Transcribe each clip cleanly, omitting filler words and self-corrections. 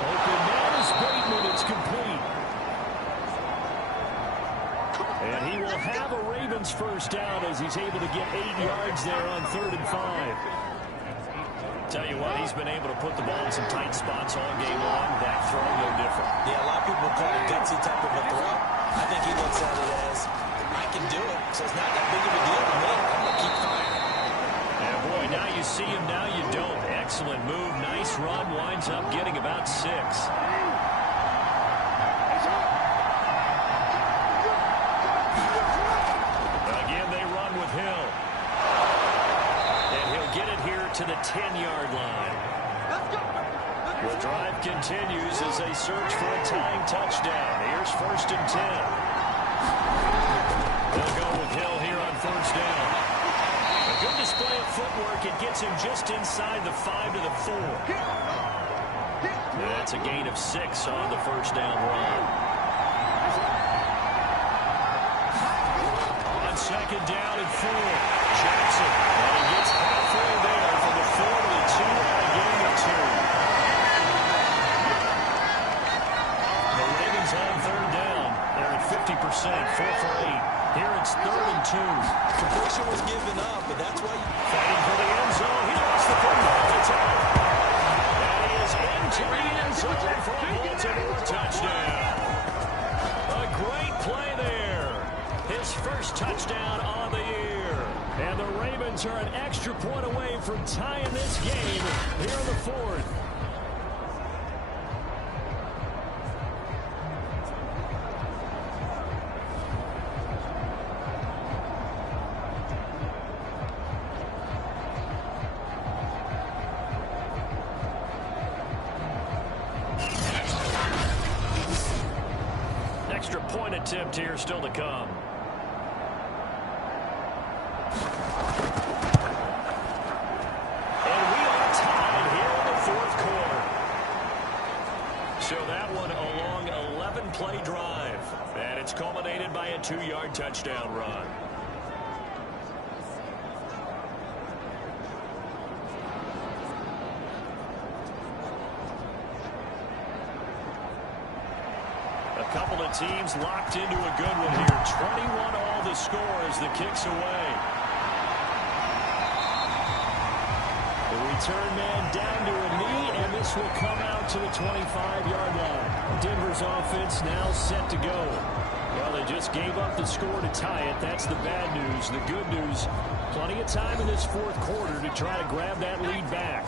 Open man is Bateman. It's complete. And he will have a Ravens first down as he's able to get 8 yards there on 3rd and 5. Tell you what, he's been able to put the ball in some tight spots all game long. That throw, no different. Yeah, a lot of people call it gutsy type of a throw. I think he looks at it as, I can do it, so it's not that big of a deal to me. I'm going to keep firing. And boy, now you see him, now you don't. Excellent move, nice run, winds up getting about 6. Again, they run with Hill. And he'll get it here to the 10-yard line. The drive continues as they search for a tying touchdown. Here's 1st and 10. They'll go with Hill here on 1st down. A good display of footwork. It gets him just inside the 5 to the 4. That's a gain of 6 on the 1st down run. On 2nd down and 4, Jackson. And he gets halfway there from the 4 to the 2 on a gain of 2. The Ravens on 3rd down. They're at 50%, 4 for 8. Here it's 3rd and 2. Completion was given up, but that's why Fighting for the end zone. He lost the football. It's out. And he is into the end zone for a Baltimore touchdown. A great play there. His first touchdown on the year. And the Ravens are an extra point away from tying this game here in the 4th. Extra point attempt here still to come. And we are tied here in the 4th quarter. So that one a long 11-play drive. And it's culminated by a 2-yard touchdown run. A couple of teams locked into a good one here. 21 all the score as the kick's away. The return man down to a knee, and this will come out to the 25-yard line. Denver's offense now set to go. Well, they just gave up the score to tie it. That's the bad news. The good news, plenty of time in this 4th quarter to try to grab that lead back.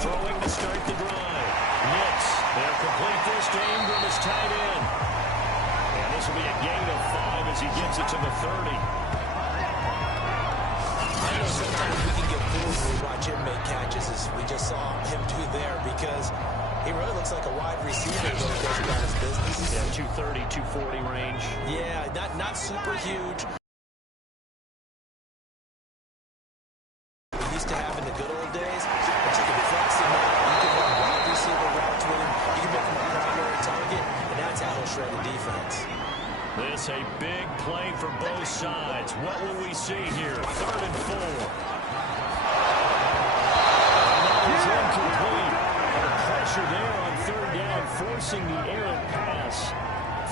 Throwing to start the drive. Nix. They'll complete this to Ingram as tight end. And this will be a gain of 5 as he gets it to the 30. I know sometimes we can get fooled when we watch him make catches, as we just saw him do there, because he really looks like a wide receiver when he goes about his business. Yeah, 230, 240 range. Yeah, not super huge. We used to have in the good old days, but you can flex him out. You can run wide receiver routes with him. You can make him a primary target, and that's how he'll shred the defense. This a big play for both sides. What will we see here? 3rd and 4. And that is incomplete. The pressure there on 3rd down, forcing the errant pass.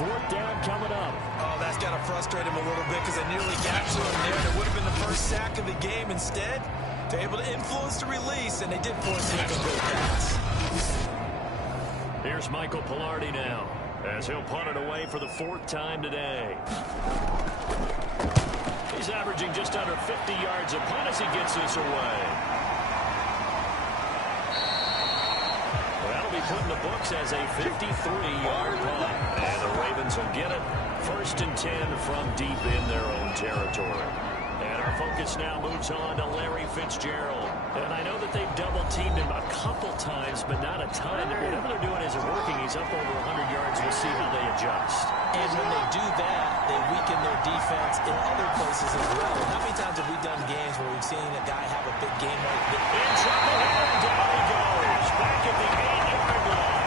4th down coming up. Oh, that's got to frustrate him a little bit because they nearly got to him there. It would have been the first sack of the game. Instead, they're able to influence the release, and they did force the incomplete pass. Here's Michael Pilardi now, as he'll punt it away for the 4th time today. He's averaging just under 50 yards a punt as he gets this away. Well, that'll be put in the books as a 53-yard punt. And the Ravens will get it. 1st and 10 from deep in their own territory. And our focus now moves on to Larry Fitzgerald. And I know that they've double-teamed him a couple times, but not a ton. Whatever they're doing isn't working. He's up over 100 yards. We'll see how they adjust. And when they do that, they weaken their defense in other places as well. How many times have we done games where we've seen a guy have a big game like this? In trouble here, and down he goes. Back at the 8-yard line.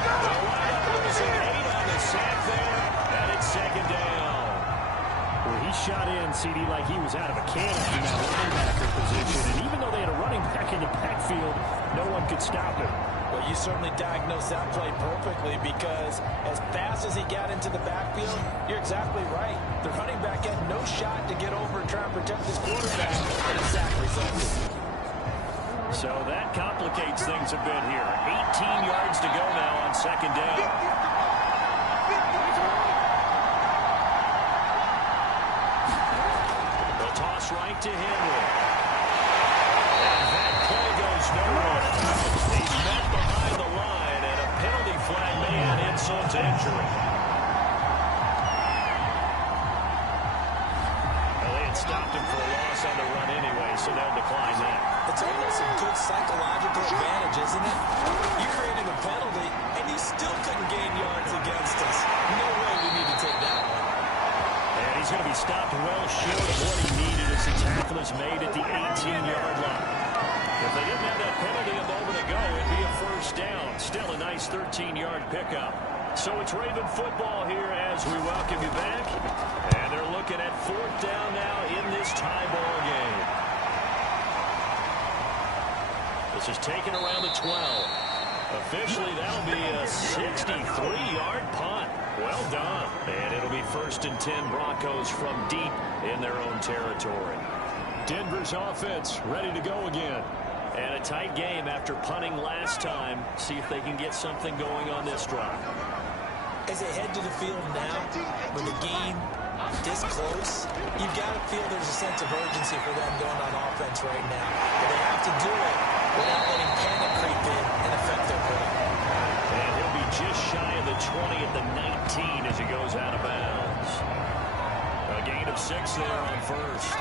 The lineup losing 8 on the sack there, and it's 2nd down. Well, he shot in ran CD like he was out of a cannon in that linebacker position. And even though they had a running back in the backfield, no one could stop him. Well, you certainly diagnosed that play perfectly because as fast as he got into the backfield, you're exactly right. The running back had no shot to get over and try and protect his quarterback, and a sack resulted. So that complicates things a bit here. 18 yards to go now on second down. Right to Henry. And that play goes nowhere. He's met behind the line, and a penalty flag may add insult to injury. Well, they had stopped him for a loss on the run anyway, so they'll decline that. It's almost a good psychological advantage, isn't it? You created a penalty, and you still couldn't gain yards against us. No way we need to take that one. And he's going to be stopped well short of what he needed as the tackle is made at the 18-yard line. If they didn't have that penalty a moment ago, it'd be a first down. Still a nice 13-yard pickup. So it's Raven football here as we welcome you back. And they're looking at fourth down now in this tie ball game. This is taken around the 12. Officially, that'll be a 63-yard punt. Well done. And it'll be 1st and 10 Broncos from deep in their own territory. Denver's offense ready to go again. And a tight game after punting last time. See if they can get something going on this drive. As they head to the field now, with the game this close, you've got to feel there's a sense of urgency for them going on offense right now. But they have to do it without letting panic creep in and affect their play. And he'll be just shy of the 20 at the 19 as he goes out of bounds. A gain of 6 there on first.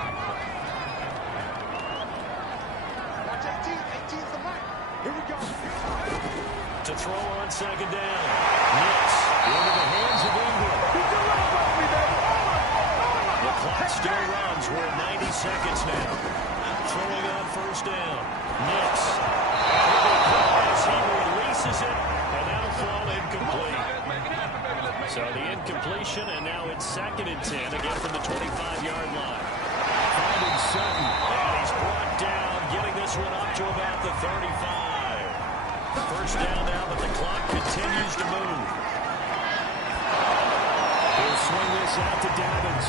Here we go. To throw on second down. Nix into the hands of Ingram. The clock still runs. We're at 90 seconds now. Throwing on first down. Nix. As he releases it, and that'll fall incomplete. So the incompletion, and now it's 2nd and 10, again from the 25-yard line. Finding Sutton. And he's brought down, getting this one up to about the 35. First down now, but the clock continues to move. He'll swing this out to Dobbins.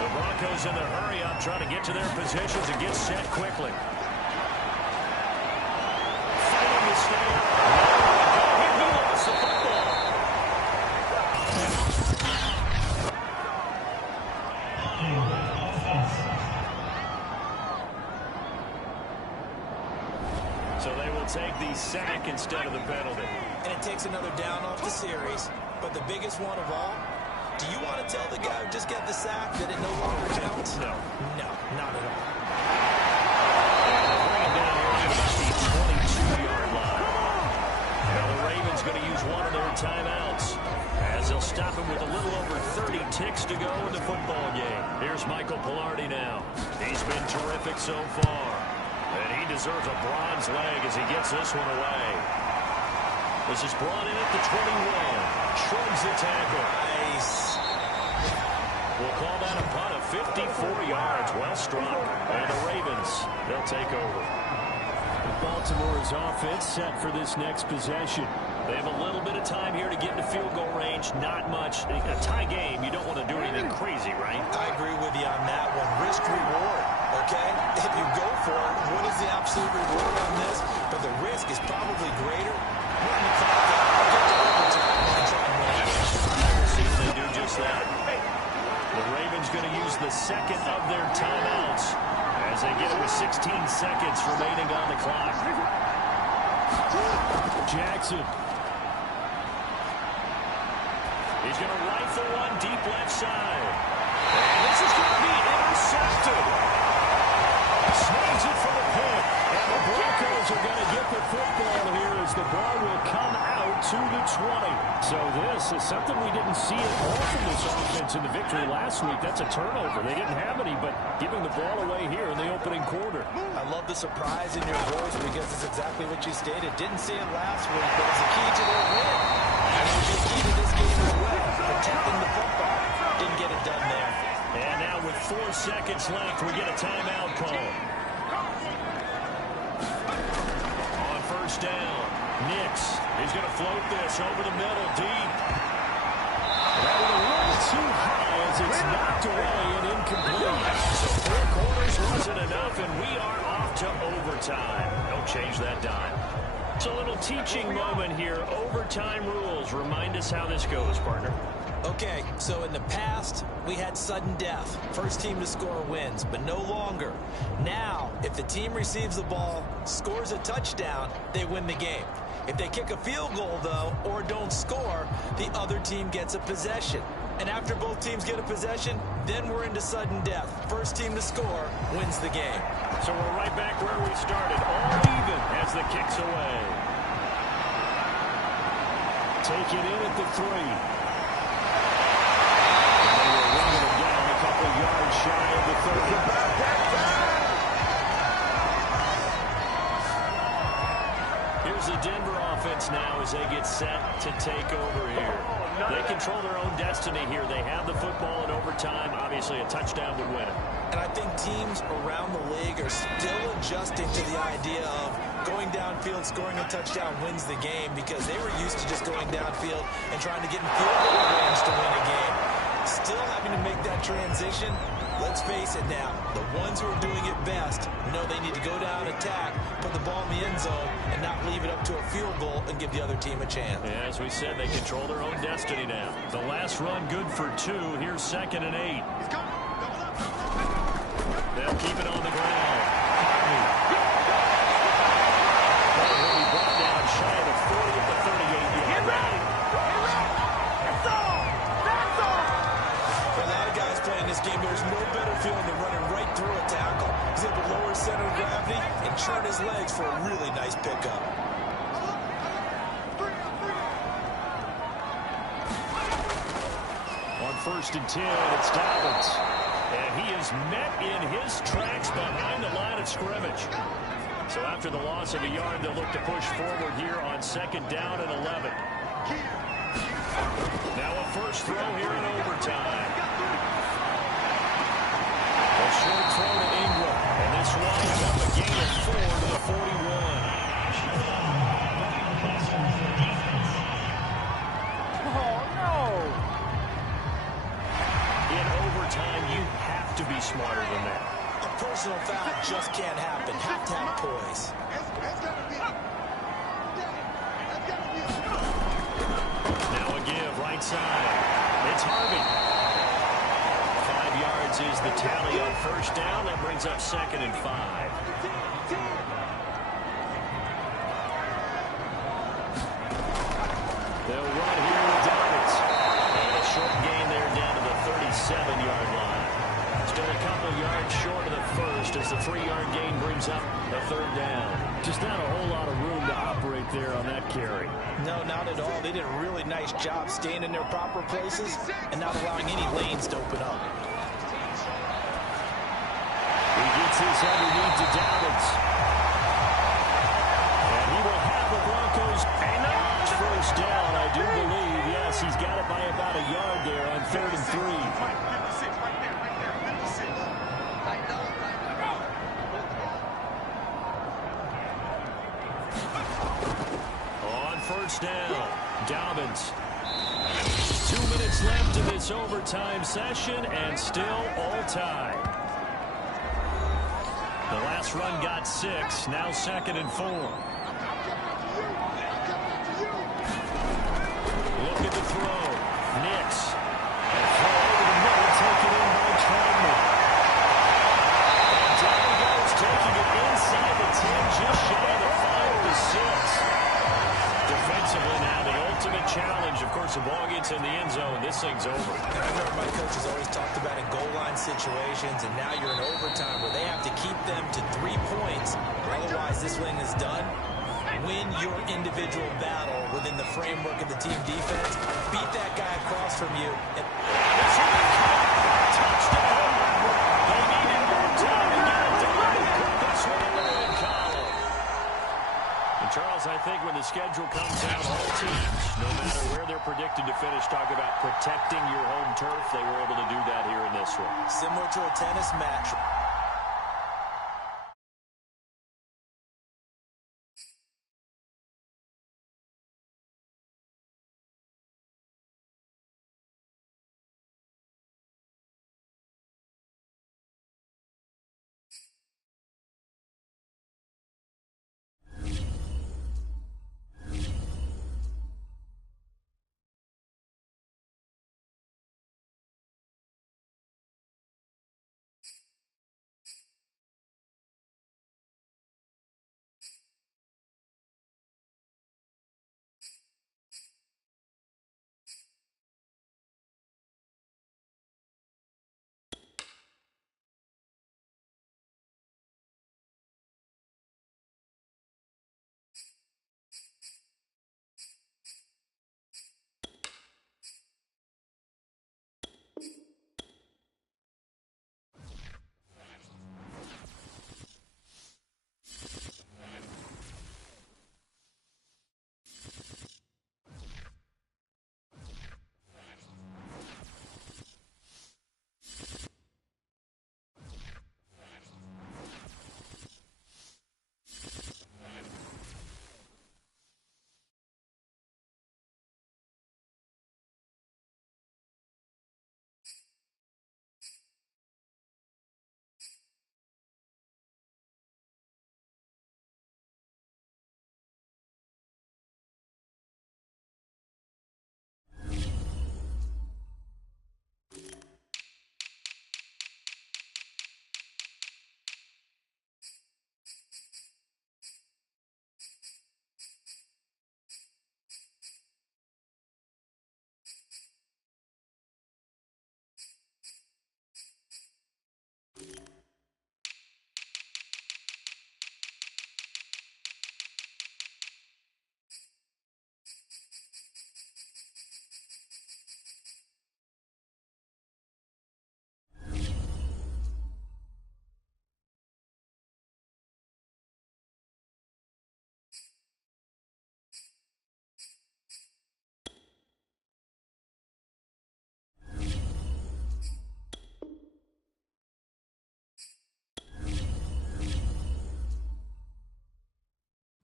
The Broncos in the hurry up, trying to get to their positions and get set quickly. Fighting to stay up. He lost the football. So they will take the sack instead of the penalty. And it takes another down off the series. But the biggest one of all, do you want to tell the guy who just got the sack that it no longer counts? No. No, not at all. Bring it down here to about the 22-yard line. Now the Ravens going to use one of their timeouts as they'll stop him with a little over 30 ticks to go in the football game. Here's Michael Pilardi now. He's been terrific so far. And he deserves a bronze leg as he gets this one away. This is brought in at the 21. Shrugs the tackle. Nice. We'll call that a punt of 54 yards. Well struck. And the Ravens, they'll take over. Baltimore's offense set for this next possession. They have a little bit of time here to get into field goal range. Not much. A tie game, you don't want to do anything crazy, right? I agree with you on that one. Risk-reward, okay? If you go for it, what is the absolute reward on this? But the risk is probably greater. Run the clock out, get to overtime, and try and win it. We'll see if they do just that. The Ravens going to use the second of their timeouts as they get it with 16 seconds remaining on the clock. Jackson. He's going to rifle one deep left side. And this is going to be intercepted. Snags it for the pick. And the Broncos are going to get the football here as the ball will come out to the 20. So this is something we didn't see at all from this offense in the victory last week. That's a turnover. They didn't have any, but giving the ball away here in the opening quarter. I love the surprise in your voice because it's exactly what you stated. Didn't see it last week, but it's a key to their win. And it's a key to this game as well. Protecting the football. Didn't get it done there. with 4 seconds left, we get a timeout call. On first down, Nix. He's going to float this over the middle, deep. That one a little too high as it's knocked away and incomplete. So 4 quarters wasn't enough, and we are off to overtime. Don't change that dime. It's a little teaching moment here. Overtime rules. Remind us how this goes, partner. Okay, so in the past, we had sudden death. First team to score wins, but no longer. Now, if the team receives the ball, scores a touchdown, they win the game. If they kick a field goal, though, or don't score, the other team gets a possession. And after both teams get a possession, then we're into sudden death. First team to score wins the game. So we're right back where we started, all even as the kick's away. Take it in at the 3. And they were running it down a couple yards shy of the 30. Here's the Denver offense now as they get set to take over here. They control their own destiny here. They have the football in overtime. Obviously, a touchdown would win it. And I think teams around the league are still adjusting to the idea of going downfield, scoring a touchdown wins the game, because they were used to just going downfield and trying to get in field goal range to win a game. Still having to make that transition. Let's face it now, the ones who are doing it best know they need to go down, attack, put the ball in the end zone, and not leave it up to a field goal and give the other team a chance. Yeah, as we said, they control their own destiny now. The last run good for 2. Here's 2nd and 8. They'll keep it on the ground. He'll be brought down shy of the 40 at the 38-yard line. For a lot of guys playing this game, there's no better feeling than running right through a tackle. He's able to lower his center of gravity and churn his legs for a really nice pickup. On 1st and 10, it's Dobbins. And he is met in his tracks behind the line of scrimmage. So after the loss of a yard, they'll look to push forward here on 2nd down and 11. Now a first throw here in overtime. A short throw to Ingram. And this winds up a gain of 4 to the 41. Oh, no. In overtime, you have to be smarter than that. A personal foul just can't happen. Have to have poise. Now a give, right side. It's Harvey. 5 yards is the tally on first down. That brings up 2nd and 5. They'll run here with Dobbins. And a short gain there down to the 37-yard line. Still a couple yards short of the first as the 3-yard gain brings up the 3rd down. Just not a whole lot of room to operate there on that carry. No, not at all. They did a really nice job staying in their proper places and not allowing any lanes to open up. He gets this underneath to Dobbins. And he will have the Broncos another first down, I do believe. Yes, he's got it by about a yard there on 3rd and 3. First down, Dobbins. 2 minutes left in this overtime session, and still all tied. The last run got 6, now 2nd and 4. Look at the throw. Nix. And throw over the middle, taken in by Trotman. And down he goes, taking it inside the 10, just shy of the 5 to 6. Defensively now, the ultimate challenge. Of course, the ball gets in the end zone. This thing's over. And I remember my coach has always talked about in goal line situations, and now you're in overtime where they have to keep them to 3 points. Otherwise, this thing is done. Win your individual battle within the framework of the team defense. Beat that guy across from you. And touchdown. They needed more time to get it done. Put this one in the win column. And Charles, I think when the schedule comes out, all teams No matter where they're predicted to finish, talk about protecting your home turf. They were able to do that here in this one. Similar to a tennis match.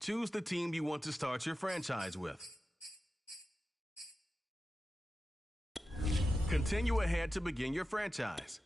Choose the team you want to start your franchise with. Continue ahead to begin your franchise.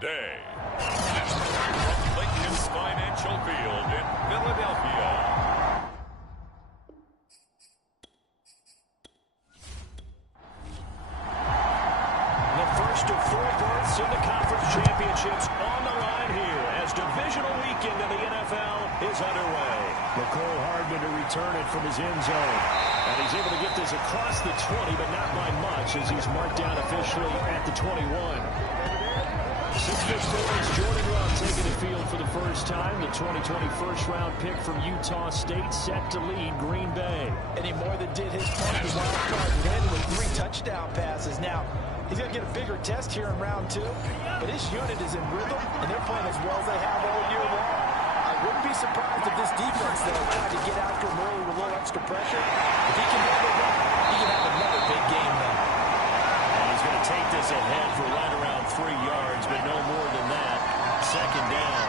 today. From Lincoln's Financial Field in Philadelphia. The first of 4 berths in the conference championships on the line here as divisional weekend in the NFL is underway. McCole Hardman to return it from his end zone. And he's able to get this across the 20, but not by much as he's marked down officially at the 21. 6'4" Jordan Love taking the field for the first time. The 2020 first-round pick from Utah State set to lead Green Bay. And he more than did his part of the wild card win with 3 touchdown passes. Now, he's going to get a bigger test here in round 2, but his unit is in rhythm, and they're playing as well as they have all year long. I wouldn't be surprised if this defense, though, tried to get after him early with a little extra pressure. If he can handle that, he can have another big game then. And he's going to take this ahead for right around 3 yards, but no more than that. Second down.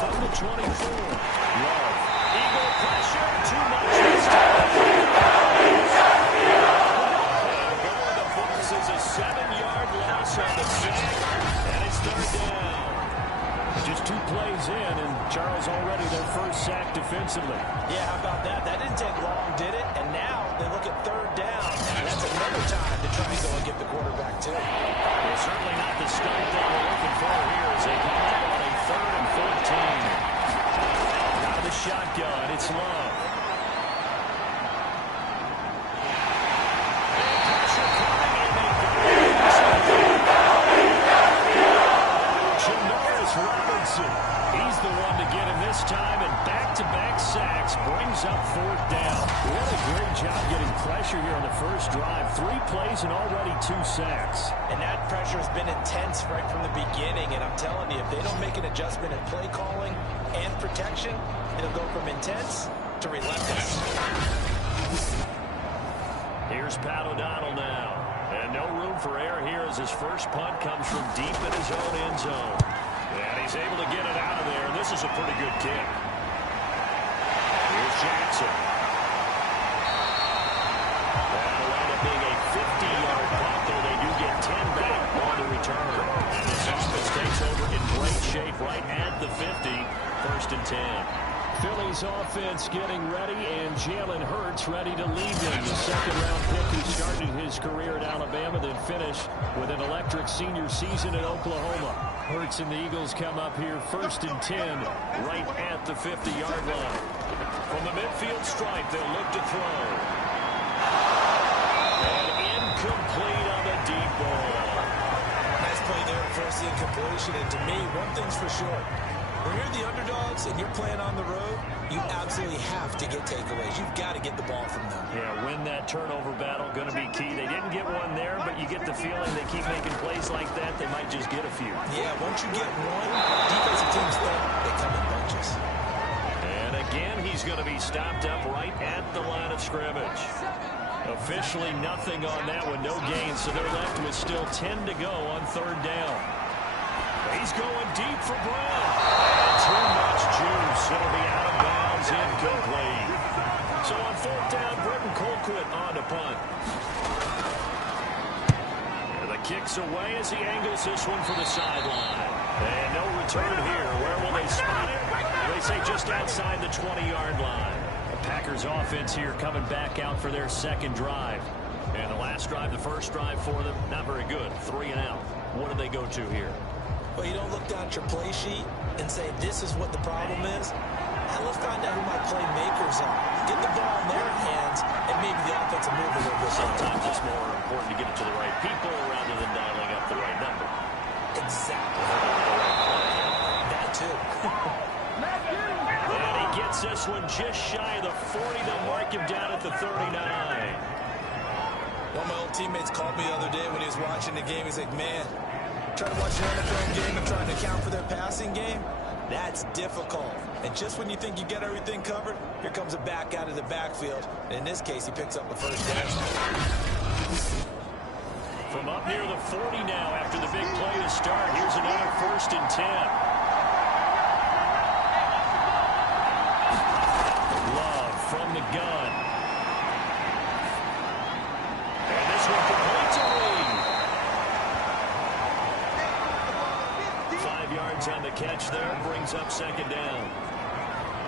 From the 24. Love. Eagle pressure. Too much this time. And going the box is a 7-yard loss on the sack. And it's third down. Just 2 plays in, and Charles already their first sack defensively. Yeah, how about that? That didn't take long, did it? And now they look at third down. And that's another time to try and go and get the quarterback, too. Well, certainly not the start that we're looking for here as they come up on a 3rd and 14. Out of the shotgun, it's Love. Pressure coming in, they Janoris Robinson. He's the one to get him this time, and back-to-back sacks brings up 4th down. What a great job getting pressure here on the first drive. 3 plays and already 2 sacks. And that pressure has been intense right from the beginning. And I'm telling you, if they don't make an adjustment in play calling and protection, it'll go from intense to relentless. Here's Pat O'Donnell now. And no room for error here as his first punt comes from deep in his own end zone. And he's able to get it out of there. And this is a pretty good kick. Here's Jackson. That'll end up being a 50-yard punt, though they do get 10 back on the return. And this offense takes over in great shape right at the 50. 1st and 10. Philly's offense getting ready, and Jalen Hurts ready to lead them. The second-round pick who started his career at Alabama, then finished with an electric senior season at Oklahoma. Hurts and the Eagles come up here 1st and 10, right at the 50-yard line. From the midfield stripe, they'll look to throw. And incomplete on the deep ball. Nice play there, first incompletion. And to me, one thing's for sure. When you're the underdogs and you're playing on the road, you absolutely have to get takeaways. You've got to get the ball from them. Yeah, win that turnover battle, going to be key. They didn't get one there, but you get the feeling they keep making plays like that, they might just get a few. Yeah, once you get one, defensive teams think they come in bunches. And again, he's going to be stopped up right at the line of scrimmage. Officially nothing on that one, no gain, so they're left with still 10 to go on 3rd down. He's going deep for Brown. Too much juice. It'll be out of bounds, incomplete. So on 4th down, Britton Colquitt on to punt. And the kick's away as he angles this one for the sideline. And no return here. Where will they spot it? They say just outside the 20-yard line. The Packers offense here coming back out for their 2nd drive. And the last drive, the first drive for them, not very good. 3 and out. What do they go to here? Well, you don't look down at your play sheet and say, this is what the problem is. Now let's find out who my playmakers are. Get the ball in their hands, and maybe the offense will move a little bit. Sometimes it's more important to get it to the right people rather than dialing up the right number. Exactly. That too. And he gets this one just shy of the 40. They'll mark him down at the 39. One of my old teammates called me the other day when he was watching the game. He's like, man, trying to watch an NFL game and trying to account for their passing game, that's difficult. And just when you think you get everything covered, here comes a back out of the backfield. And in this case, he picks up the first down. From up near the 40 now after the big play to start, here's another 1st and 10. Love from the gun. And this one completes a catch there, brings up second down.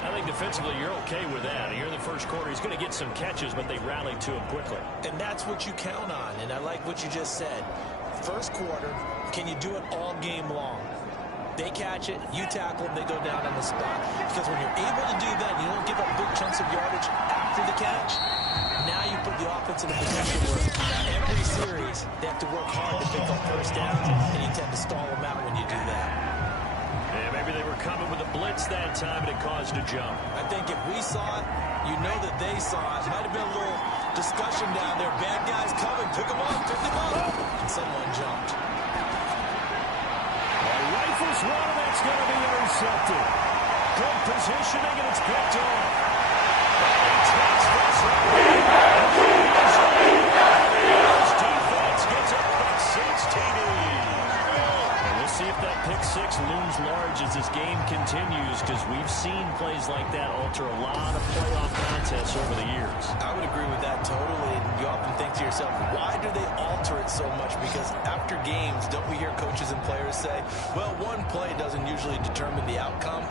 I think defensively you're okay with that. Here in the first quarter, he's going to get some catches, but they rallied to him quickly. And that's what you count on, and I like what you just said. First quarter, can you do it all game long? They catch it, you tackle them, they go down on the spot. Because when you're able to do that, you don't give up big chunks of yardage after the catch. Now you put the offense in a position where every series they have to work hard to pick up first downs, and you tend to stall them out when you do that. Yeah, maybe they were coming with a blitz that time, and it caused a jump. I think if we saw it, you know that they saw it. Might have been a little discussion down there. Bad guys coming, pick them up, and someone jumped. Rifles one, that's going to be intercepted. Good positioning, and it's picked off. His defense gets a pick six TD. And we'll see if that pick six looms large as this game continues, because we've seen plays like that alter a lot of playoff contests over the years. I would agree with that totally. And you often think to yourself, why do they alter it so much? Because after games, don't we hear coaches and players say, well, one play doesn't usually determine the outcome?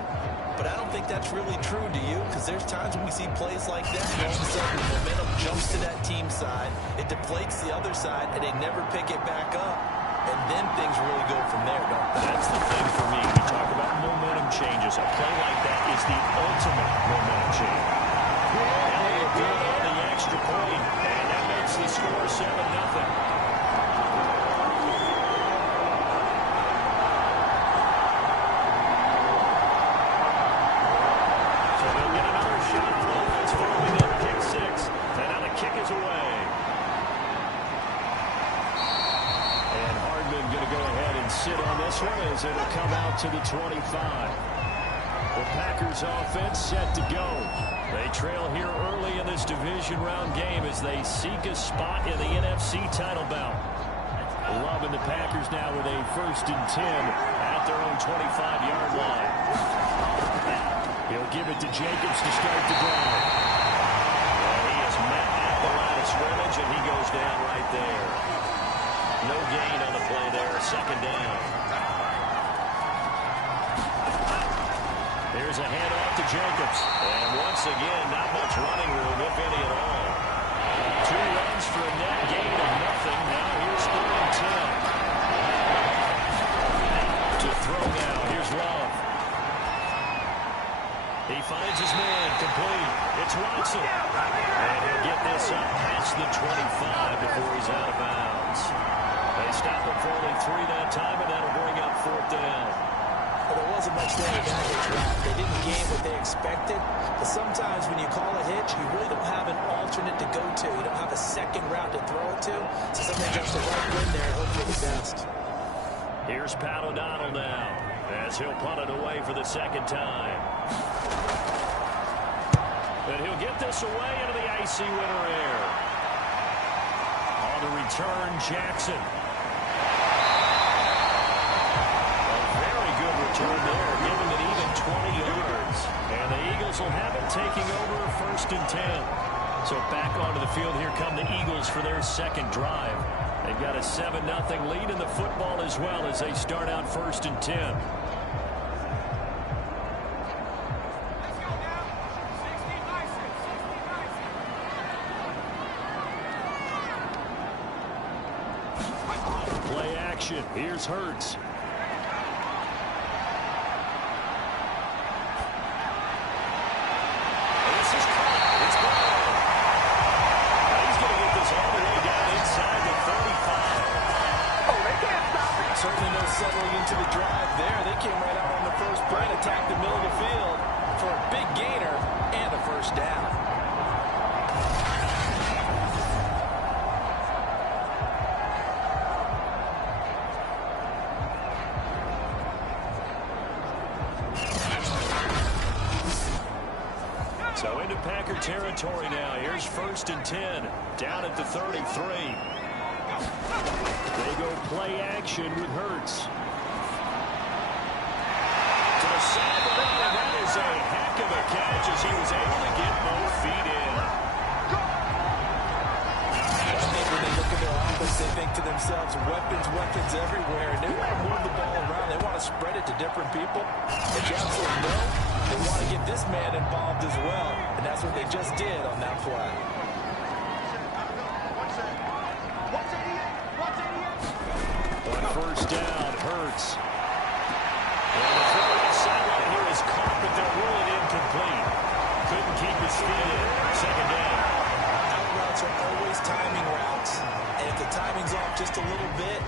But I don't think that's really true, do you? Because there's times when we see plays like that, and all of a sudden momentum jumps to that team side, it deflates the other side, and they never pick it back up. And then things really go from there, don't they? That's the thing for me. We talk about momentum changes. A play like that is the ultimate momentum change. Elliott good on the extra point, and that makes the score 7-0. As it'll come out to the 25. The Packers offense set to go. They trail here early in this division round game as they seek a spot in the NFC title bout. Loving the Packers now with a 1st and 10 at their own 25-yard line. He'll give it to Jacobs to start the drive. And he is met at the line of scrimmage, and he goes down right there. No gain on the play there, 2nd down. Here's a handoff to Jacobs. And once again, not much running room, if any at all. 2 runs for a net gain of nothing. Now here's 3rd and 10. To throw now, here's Love. He finds his man, complete. It's Watson. And he'll get this up past the 25 before he's out of bounds. They stop him for only 3 that time, and that'll bring up 4th down. Well, there wasn't much there in that hitch route. They didn't gain what they expected. But sometimes when you call a hitch, you really don't have an alternate to go to. You don't have a second route to throw it to. So sometimes you have to right in there and hope for the best. Here's Pat O'Donnell now as he'll punt it away for the 2nd time. And he'll get this away into the icy winter air. On the return, Jackson. Return there, giving it even 20 yards. And the Eagles will have it taking over 1st and 10. So back onto the field, here come the Eagles for their 2nd drive. They've got a 7-0 lead in the football as well as they start out 1st and 10. Play action. Here's Hurts. Settling into the drive there. They came right out on the first play and attacked the middle of the field for a big gainer and a 1st down. So into Packer territory now. Here's 1st and 10 down at the 33. They go play action with Hurts. To the sideline, that is a heck of a catch as he was able to get both feet in. I think when they look at their offense, they think to themselves, weapons everywhere, and they want to move the ball around. They want to spread it to different people. But you absolutely know they want to get this man involved as well, and that's what they just did on that play. On first down, Hurts. And the throw to the sideline here is caught, but they're ruling incomplete. Couldn't keep his feet in. Second down. Out routes are always timing routes, and if the timing's off just a little bit,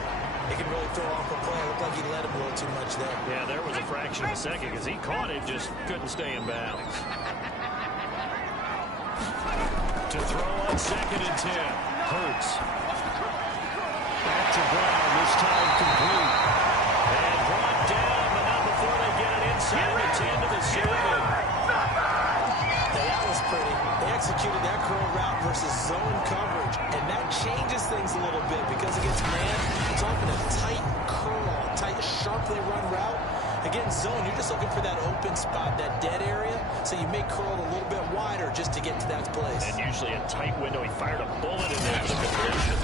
it can really throw off the play. It looked like he let him a little too much there. Yeah, there was a fraction of a second because he caught it, just couldn't stay in bounds. To throw on 2nd and 10. Hurts. Back to Brown, this time complete. And brought down, but not before they get it inside the 10 to the 7. Now that was pretty. They executed that curl route versus zone coverage, and that changes things a little bit because against man, it's often a tight curl, tight, sharply run route. Against zone, you're just looking for that open spot, that dead area, so you may curl it a little bit wider just to get to that place. And usually a tight window. He fired a bullet in there for the completion.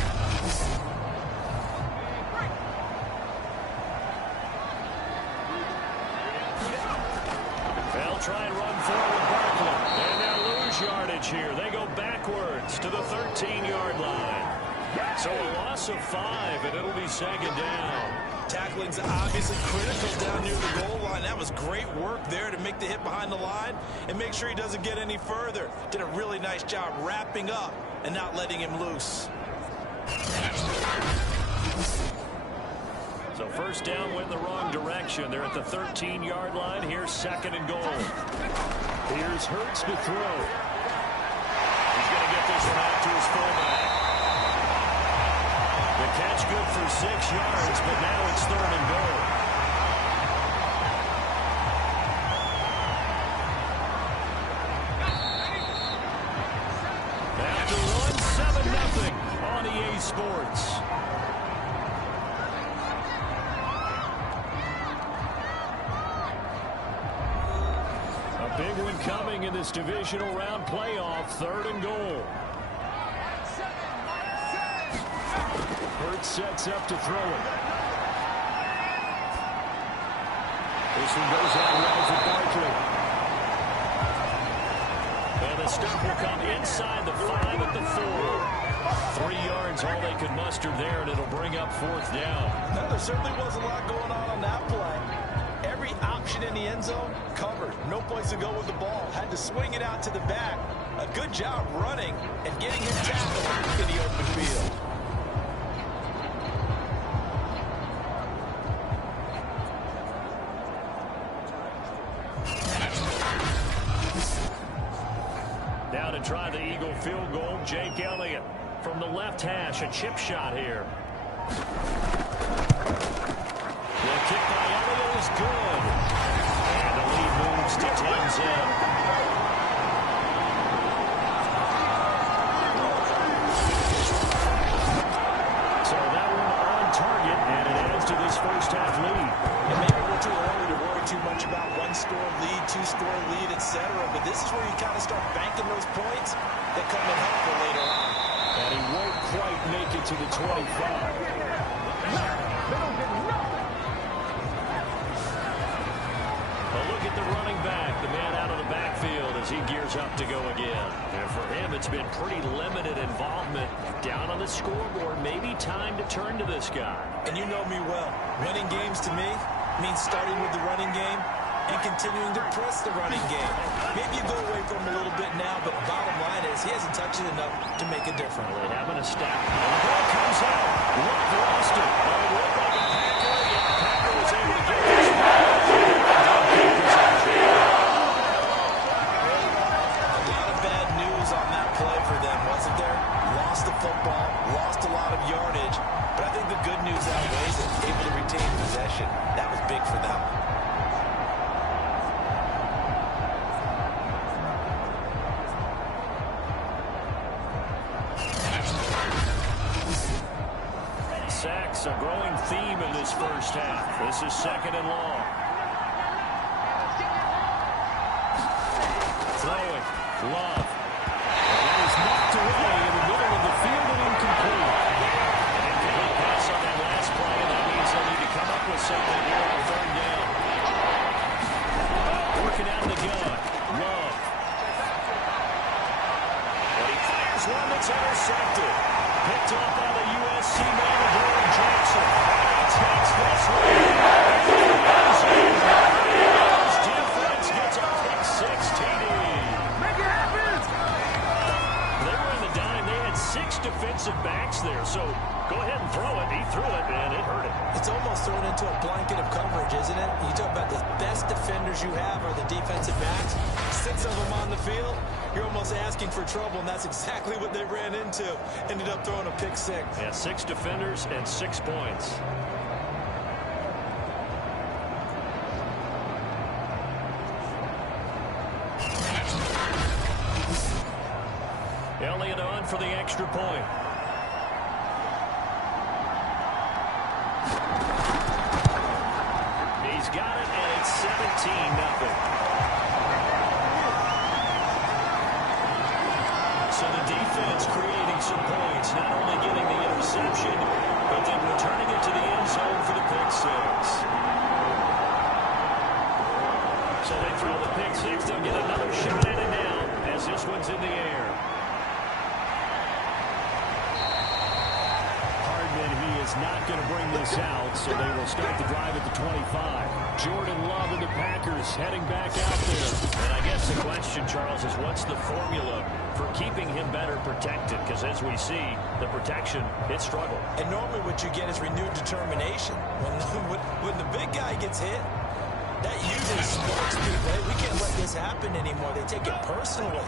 They'll try and run forward Barkley. And they'll lose yardage here. They go backwards to the 13-yard line. So a loss of 5, and it'll be 2nd down. Tackling's obviously critical down near the goal line. That was great work there to make the hit behind the line and make sure he doesn't get any further. Did a really nice job wrapping up and not letting him loose. So first down went the wrong direction. They're at the 13-yard line. Here's 2nd and goal. Here's Hurts to throw. He's going to get this one out to his fullback. The catch good for 6 yards, but now it's 3rd and goal. After one, 7-0 on EA Sports. A big one coming in this divisional round playoff, 3rd and goal. Hurts sets up to throw it. This one goes out well for Barkley. And the stop will come inside the 5 at the 4. 3 yards, all they could muster there, and it'll bring up 4th down. No, there certainly was a lot going on that play. Every option in the end zone covered. No place to go with the ball. Had to swing it out to the back. A good job running and getting him tackled in the open field. Now to try the Eagle field goal, Jake Elliott from the left hash, a chip shot here. The kick by Elliott is good. And the lead moves to 10-0. So that one on target, and it adds to this first half lead. And maybe we're too early to worry too much about one-score lead, two-score lead, etc. But this is where you kind of start banking those points that come in helpful later on. And he won't quite make it to the 25. A look at the running back, the man out of the backfield as he gears up to go again. And for him, it's been pretty limited involvement down on the scoreboard. Maybe time to turn to this guy. And you know me well. Winning games to me means starting with the running game and continuing to press the running game. Maybe you go away from him a little bit now, but bottom line is he hasn't touched it enough to make a difference. Well, they having a step. And the ball comes out. Love lost it. But it looked like a Packer. Yeah, Packer was able to get this one. A lot of bad news on that play for them, wasn't there? Lost the football, lost a lot of yardage, but I think the good news outweighs it. Able to retain possession. That was big for them. Sacks, a growing theme in this first half. This is 2nd and long. Throwing, Love. And it is knocked away in the middle of the field and incomplete. An incomplete pass on that one that's intercepted. Picked up by the USC man, Adoree Jackson. He takes this one. His defense gets a pick-six TD. Make it happen! They were in the dime. They had 6 defensive backs there, so go ahead and throw it. He threw it, and it hurt him. It's almost thrown into a blanket of coverage, isn't it? You talk about the best defenders you have are the defensive backs. 6 of them on the field. You're almost asking for trouble, and that's exactly what they ran into. Ended up throwing a pick-six. Yeah, 6 defenders and 6 points. Elliott on for the extra point. He's got it, and it's 17-0. So the defense creating some points, not only getting the interception, but then returning it to the end zone for the pick-six. So they throw the pick-six. They'll get another shot at it now as this one's in the air. He is not going to bring this out, so they will start the drive at the 25. Jordan Love and the Packers heading back out there. And I guess the question, Charles, is what's the formula for keeping him better protected? Because as we see, the protection, it struggled. And normally what you get is renewed determination. When the big guy gets hit, that usually sparks people. Hey, we can't let this happen anymore. They take it personally.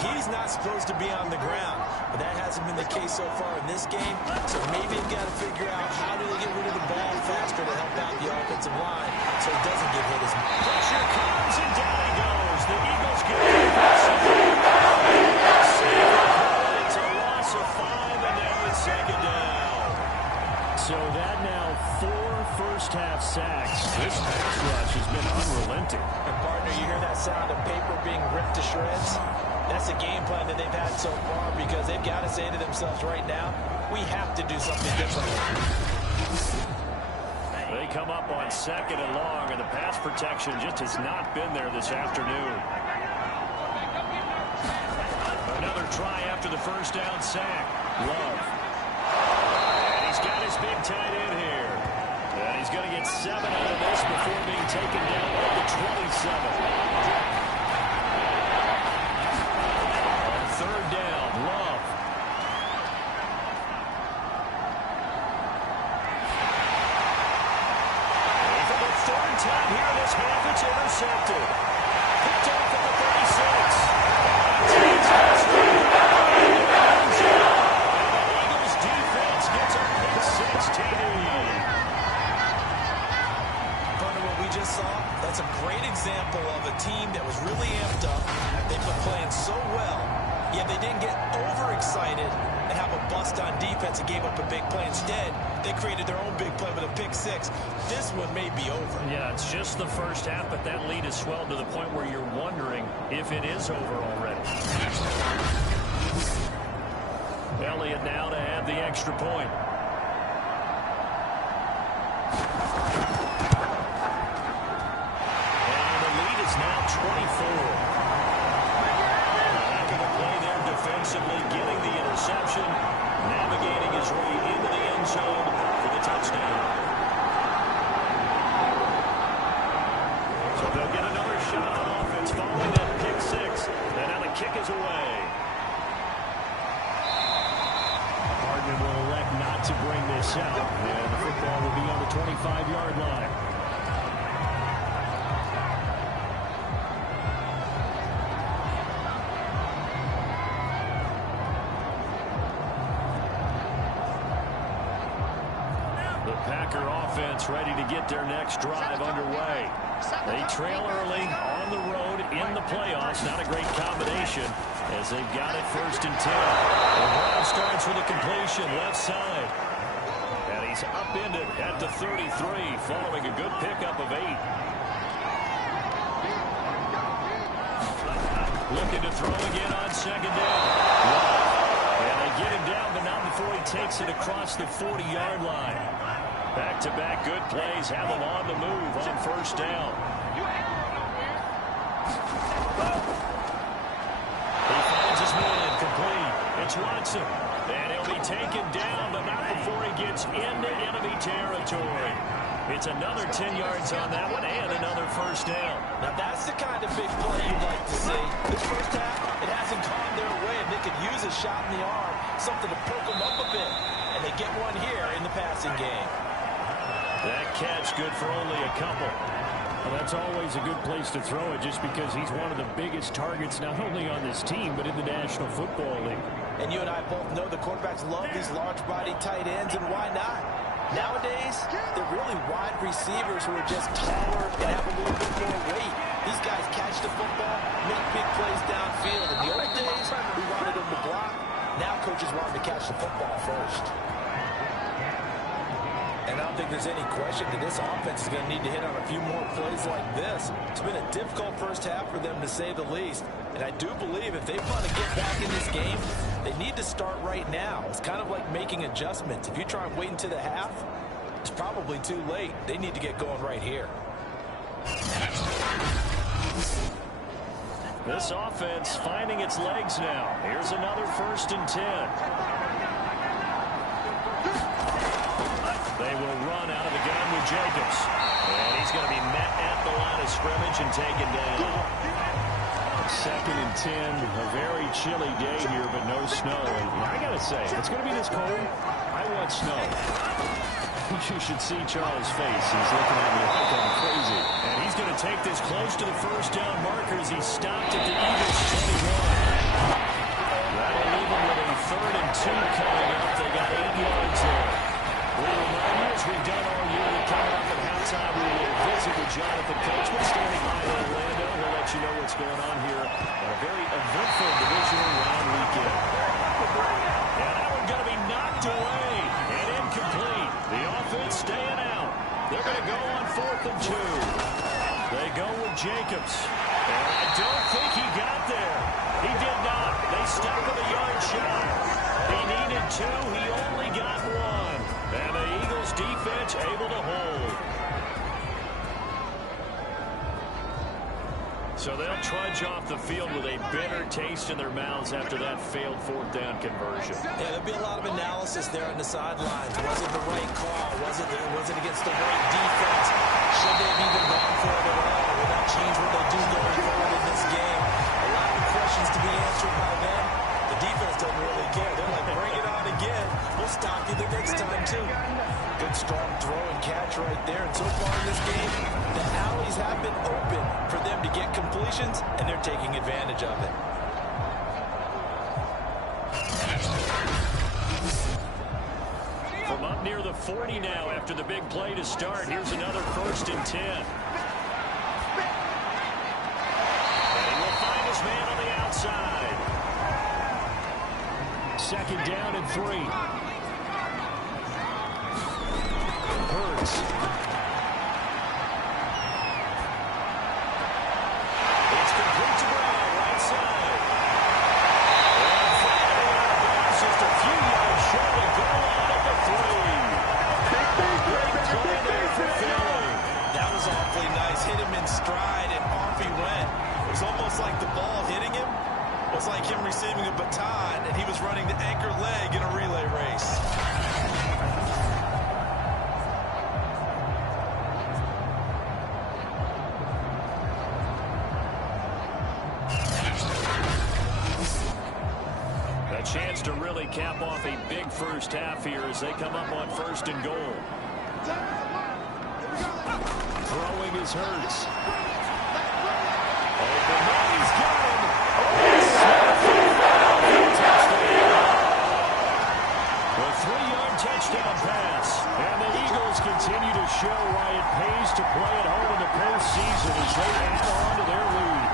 He's not supposed to be on the ground, but that hasn't been the case so far in this game. So maybe you've got to figure out how do they get rid of the ball faster to help out the offensive line so he doesn't get hit as much. Pressure comes, and down he goes. The Eagles get it. It's a loss of 5, and now it's second down. So that now 4 first-half sacks. This pass rush has been unrelenting. And partner, you hear that sound of paper being ripped to shreds? That's a game plan that they've had so far because they've got to say to themselves right now, we have to do something different. They come up on 2nd and long, and the pass protection just has not been there this afternoon. Another try after the first down sack. Love. And he's got his big tight end here. And he's going to get 7 out of this before being taken down at the 27. Third down, Love. And for the 3rd time here in this half, it's intercepted. Picked off at the 36. And the Eagles defense gets a pick-six TD. Partner, what we just saw, that's a great example of a team that was really amped up. They've been playing so well. Yeah, they didn't get overexcited and have a bust on defense and gave up a big play. Instead, they created their own big play with a pick-six. This one may be over. Yeah, it's just the first half, but that lead has swelled to the point where you're wondering if it is over already. Elliott now to add the extra point. And the lead is now 24. Defensively getting the interception, navigating his way into the end zone for the touchdown. So they'll get another shot on offense following that pick-six, and now the kick is away. Hardman will elect not to bring this out, and the football will be on the 25-yard line. Packer offense ready to get their next drive underway. They trail early on the road in the playoffs. Not a great combination as they've got it 1st and 10. Brown starts with a completion left side. And he's upended at the 33 following a good pickup of 8. Looking to throw again on 2nd down. And they get him down, but not before he takes it across the 40-yard line. Back-to-back good plays have him on the move on 1st down. He finds his man complete. It's Watson. And he'll be taken down, but not before he gets into enemy territory. It's another 10 yards on that one and another first down. Now that's the kind of big play you'd like to see. This first half, it hasn't gone their way, and they could use a shot in the arm, something to perk them up a bit. And they get one here in the passing game. That catch good for only a couple. Well, that's always a good place to throw it just because he's one of the biggest targets not only on this team but in the National Football League. And you and I both know the quarterbacks love these large-bodied tight ends, and why not? Nowadays, they're really wide receivers who are just taller and have a little bit more weight. These guys catch the football, make big plays downfield. In the old days, we wanted them to block. Now coaches want them to catch the football first. And I don't think there's any question that this offense is going to need to hit on a few more plays like this. It's been a difficult first half for them, to say the least. And I do believe if they want to get back in this game, they need to start right now. It's kind of like making adjustments. If you try and wait until the half, it's probably too late. They need to get going right here. This offense finding its legs now. Here's another 1st and 10. They will run out of the gun with Jacobs. And he's going to be met at the line of scrimmage and taken down. 2nd and 10, a very chilly day here, but no snow. And I got to say, if it's going to be this cold, I want snow. You should see Charles' face. He's looking at me like I'm crazy. And he's going to take this close to the first down markers. He stopped at the Eagles' 21. That'll leave him with a 3rd and 2 coming up. They got 8 yards there. We'll remind you, as we've done all year, that coming up at halftime, we will visit with Jonathan Coachman standing by in Orlando. We'll let you know what's going on here on a very eventful divisional round weekend. And that one's going to be knocked away and incomplete. The offense staying out. They're going to go on 4th and 2. They go with Jacobs. And I don't think he got there. He did not. They stuck him a yard shy. He needed 2. He only got 1. And the Eagles defense able to hold. So they'll trudge off the field with a bitter taste in their mouths after that failed 4th down conversion. Yeah, there'll be a lot of analysis there on the sidelines. Was it the right call? Was it against the right defense? Should they have even gone for it at all? Will that change what they do going forward in this game? A lot of questions to be answered by them. The defense doesn't really care. They're like, bring it on again. We'll stop you the next time, too. Good, strong throw and catch right there. And so far in this game, the alleys have been open for them to get completions, and they're taking advantage of it. From up near the 40 now after the big play to start, here's another 1st and 10. And he will find his man on the outside. 2nd down and 3. Hurts. It's complete to Brown, right side. And finally out of bounds, just a few yards short of goal line at the 3. Great play there for Philly. That was awfully nice. Hit him in stride, and off he went. It was almost like the ball hitting him was like him receiving a baton, and he was running the anchor leg in a relay race. A chance to really cap off a big first half here as they come up on 1st and goal. Throwing is Hurts. He's got him. A 3-yard touchdown pass. And the Eagles continue to show why it pays to play at home in the postseason as they add on to their lead.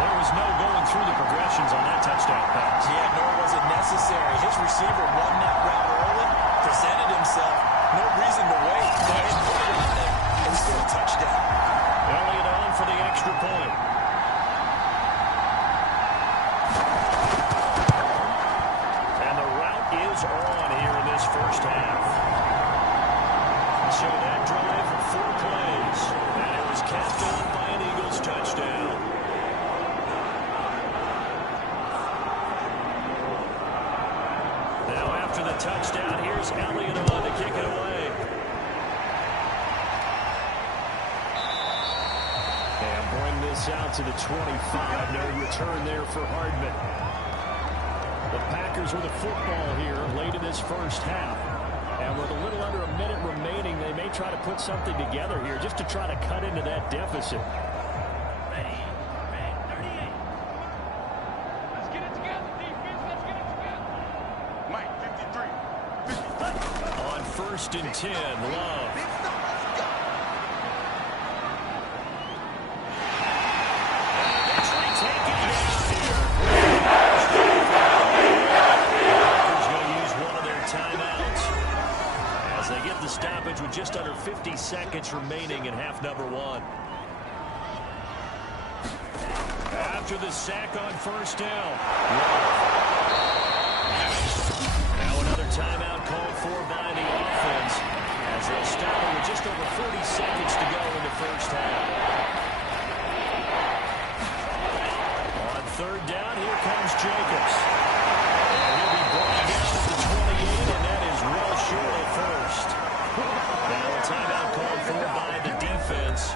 There was no going through the progressions on that touchdown pass. Yeah, nor was it necessary. His receiver won that route early, presented himself. No reason to wait. Go ahead and put it on him and score a touchdown. Elliott on for the extra point. And the route is on here in this first half. So that drive, 4 plays. And it was capped off by an Eagles touchdown. after the touchdown. Here's Elliott on to kick it away. And bring this out to the 25. No return there for Hardman. The Packers with a football here late in this first half. And with a little under a minute remaining, they may try to put something together here just to try to cut into that deficit. Ready, 38. Let's get it together, defense. Let's get it together. Mike, 53. On 1st and 10, Love. Stoppage with just under 50 seconds remaining in half number one. After the sack on 1st down. Now another timeout called for by the offense as they'll stop it with just over 40 seconds to go in the first half. On 3rd down, here comes Jacobs. And he'll be brought down at the 28, and that is well short of first. Now a timeout called for by the defense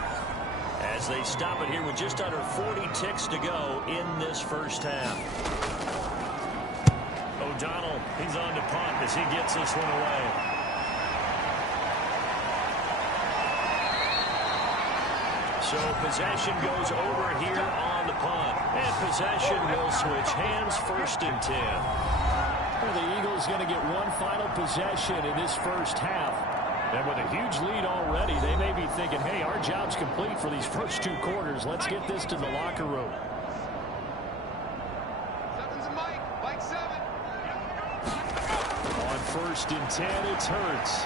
as they stop it here with just under 40 ticks to go in this first half. O'Donnell, he's on to punt as he gets this one away. So possession goes over here on the punt. And possession will switch hands, 1st and 10. Well, the Eagles going to get one final possession in this first half. And with a huge lead already, they may be thinking, hey, our job's complete for these first 2 quarters. Let's get this to the locker room. 7's a Mike. Mike 7. On 1st and 10, it's Hurts.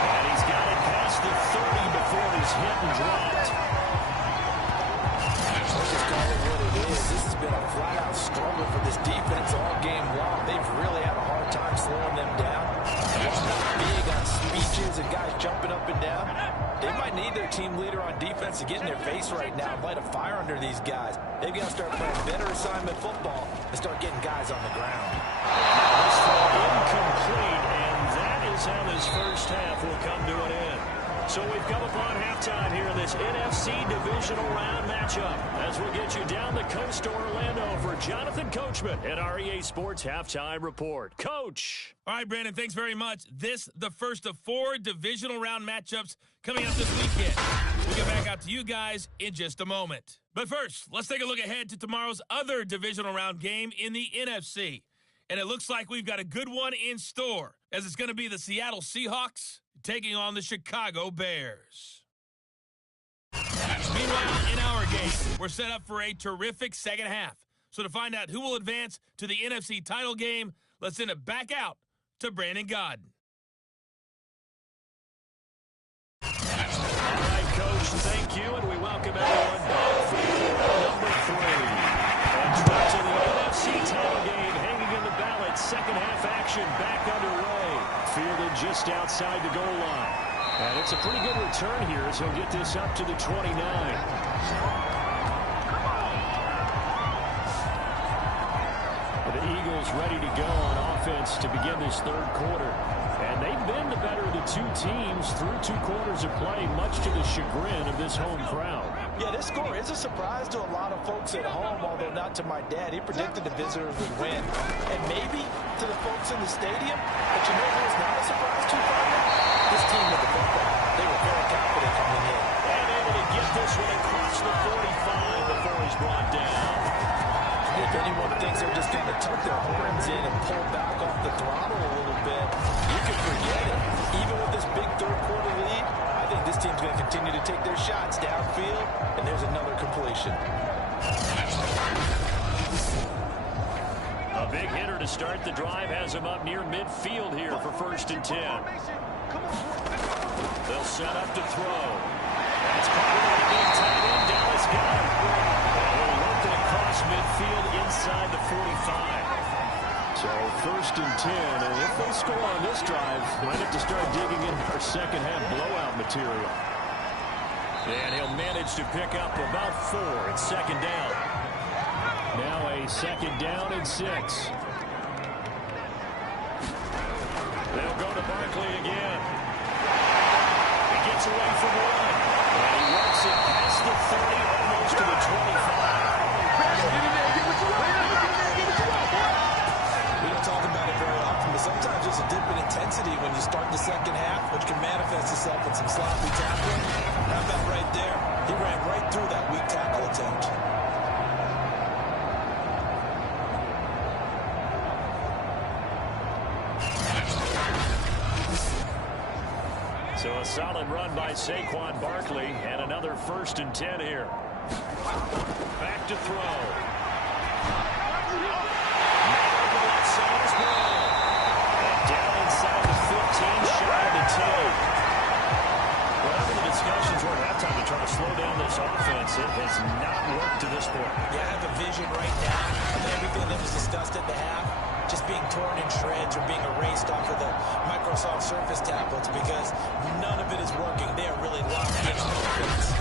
And he's got it past the 30 before he's hit and dropped. Let's just call it what it is. This has been a flat-out struggle for this defense all game long. They've really had a hard time slowing them down. While not big on speeches and guys jumping up and down, they might need their team leader on defense to get in their face right now and light a fire under these guys. They've got to start playing better assignment football and start getting guys on the ground. This throw incomplete, and that is how this first half will come to an end. So we've come upon halftime here in this NFC Divisional Round matchup as we'll get you down the coast to Orlando for Jonathan Coachman at our EA Sports Halftime Report. Coach. All right, Brandon, thanks very much. This, the first of 4 Divisional Round matchups coming up this weekend. We'll get back out to you guys in just a moment. But first, let's take a look ahead to tomorrow's other Divisional Round game in the NFC. And it looks like we've got a good one in store, as it's going to be the Seattle Seahawks taking on the Chicago Bears. Meanwhile, in our game, we're set up for a terrific second half. So to find out who will advance to the NFC title game, let's send it back out to Brandon Godden. All right, Coach, thank you, and we welcome everyone back for number 3. And back to the NFC title game, hanging in the balance. Second half action back underway. Fielded just outside the goal line. And it's a pretty good return here as he'll get this up to the 29. The Eagles ready to go on offense to begin this 3rd quarter. And they've been the better of the 2 teams through 2 quarters of play, much to the chagrin of this home crowd. Yeah, this score is a surprise to a lot of folks at home, although not to my dad. He predicted the visitors would win. And maybe to the folks in the stadium, but you know who was not a surprise to Father? This team with the football. They were very confident coming in. And able to get this one across the 45 before he's brought down. If anyone thinks they're just going to tuck their horns in and pull back off the throttle a little bit, you can forget it. Even with this big 3rd quarter lead, I think this team's going to continue to take their shots downfield, and there's another completion. A big hitter to start the drive has him up near midfield here for 1st and 10. They'll set up to throw. That's probably a big tight end. Dallas got him. They'll work it across midfield inside the 45. So 1st and 10, and if they score on this drive, might have to start digging into our second half blowout material. And he'll manage to pick up about 4 at 2nd down. Now a 2nd down and 6. They'll go to Barkley again. He gets away from one. And he works it past the 30, almost to the 25. We don't talk about it very often, but sometimes there's a dip in intensity when you start the second half, which can manifest itself in some sloppy tackling. How about right there? He ran right through that weak tackle attempt. So a solid run by Saquon Barkley, and another 1st and 10 here. Back to throw. Down inside the 15, shy of the 10. Whatever the discussions were at halftime to try to slow down this offense, it has not worked to this point. Yeah, I have a vision right now of everything that was discussed at the half just being torn in shreds or being erased off of the Microsoft Surface tablets because none of it is working. They are really locked in on offense.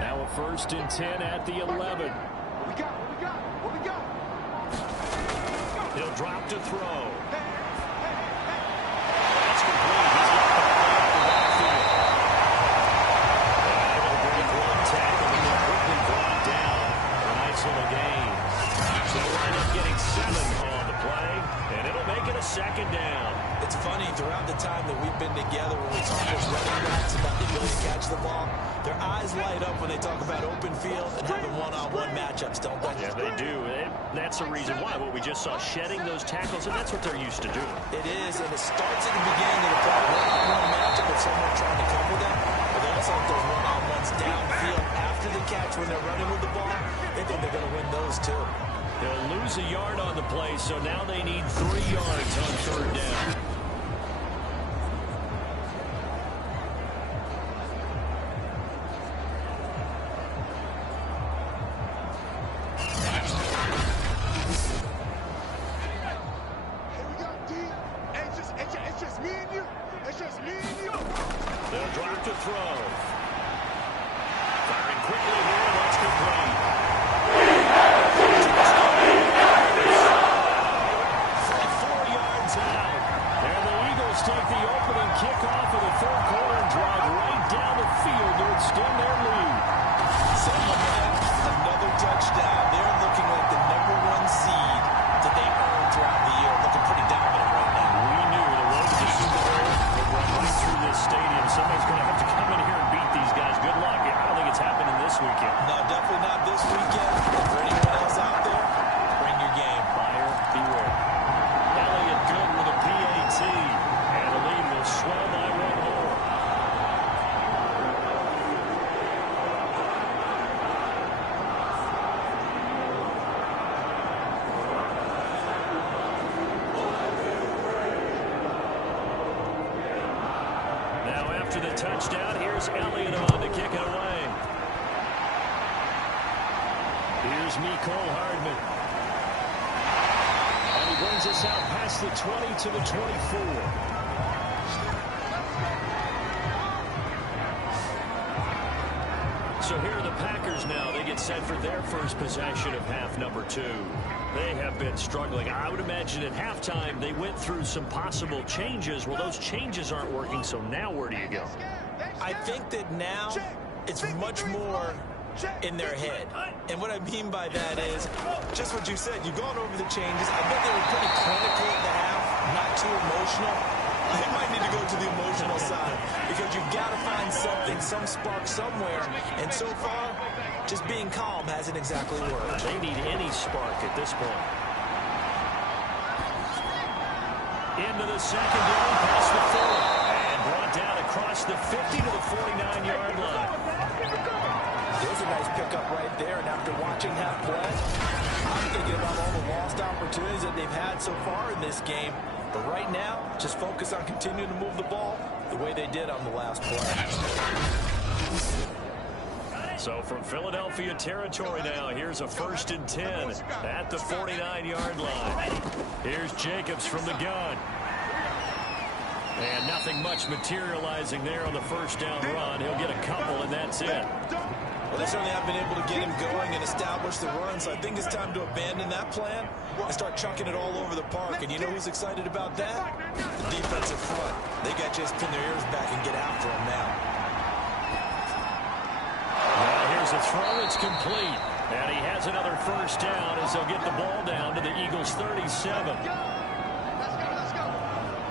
Now a 1st and 10 at the 11. What we got? He'll drop to throw. That's complete. He's got the play out of the backfield. And it'll break one tackle and then quickly brought down for a nice little gain. So we'll end up getting 7 on the play, and it'll make it a 2nd down. It's funny, throughout the time that we've been together when we talk as running backs about the ability to catch the ball, their eyes light up when they talk about open field and having one-on-one matchups, don't they? Yeah, they do. That's the reason why. What we just saw, shedding those tackles, and that's what they're used to doing. It is, and it starts at the beginning of the play. One-on-one matchup with someone trying to cover them, but they also have those one-on-ones downfield after the catch when they're running with the ball. They think they're going to win those, too. They'll lose a yard on the play, so now they need 3 yards on 3rd down. They'll drop to throw. Firing quickly here, and that's complete. 4 yards out. And the Eagles take the opening kickoff of the 3rd quarter and drive right down the field to extend their lead. Another touchdown. They're looking like the #1 seed that they earned throughout the year. Looking pretty dominant right now. We knew the road to the Super Bowl would run right through this stadium. Somebody's going to have to come in here and beat these guys. Good luck. I don't think it's happening this weekend. No, definitely not this weekend. And for anyone else out there, bring your game. Buyer beware. Elliott good with a PAT. And the lead will swell by 1 more. Now after the touchdown, here's Elliott on to kick it away. Here's Mecole Hardman. And he brings us out past the 20 to the 24. So here are the Packers now. They get set for their first possession of half number 2. They have been struggling. I would imagine at halftime they went through some possible changes. Well, those changes aren't working, so now where do you go? I think that now it's much more in their head. And what I mean by that is just what you said. You've gone over the changes. I bet they were pretty clinical at the half, not too emotional. They might need to go to the emotional side because you've got to find something, some spark somewhere. And so far, just being calm hasn't exactly worked. They need any spark at this point. Into the secondary, past the 4. And brought down across the 50 to the 49-yard line. There's a nice pickup right there, and after watching that play, I'm thinking about all the lost opportunities that they've had so far in this game. But right now, just focus on continuing to move the ball the way they did on the last play. So from Philadelphia territory now, here's a 1st and 10 at the 49-yard line. Here's Jacobs from the gun. And nothing much materializing there on the first down run. He'll get a couple, and that's it. Well, they certainly have been able to get him going and establish the run, so I think it's time to abandon that plan and start chucking it all over the park. And you know who's excited about that? The defensive front. They got to just pin their ears back and get after him now. Well, here's a throw. It's complete. And he has another first down as they'll get the ball down to the Eagles' 37. Let's go.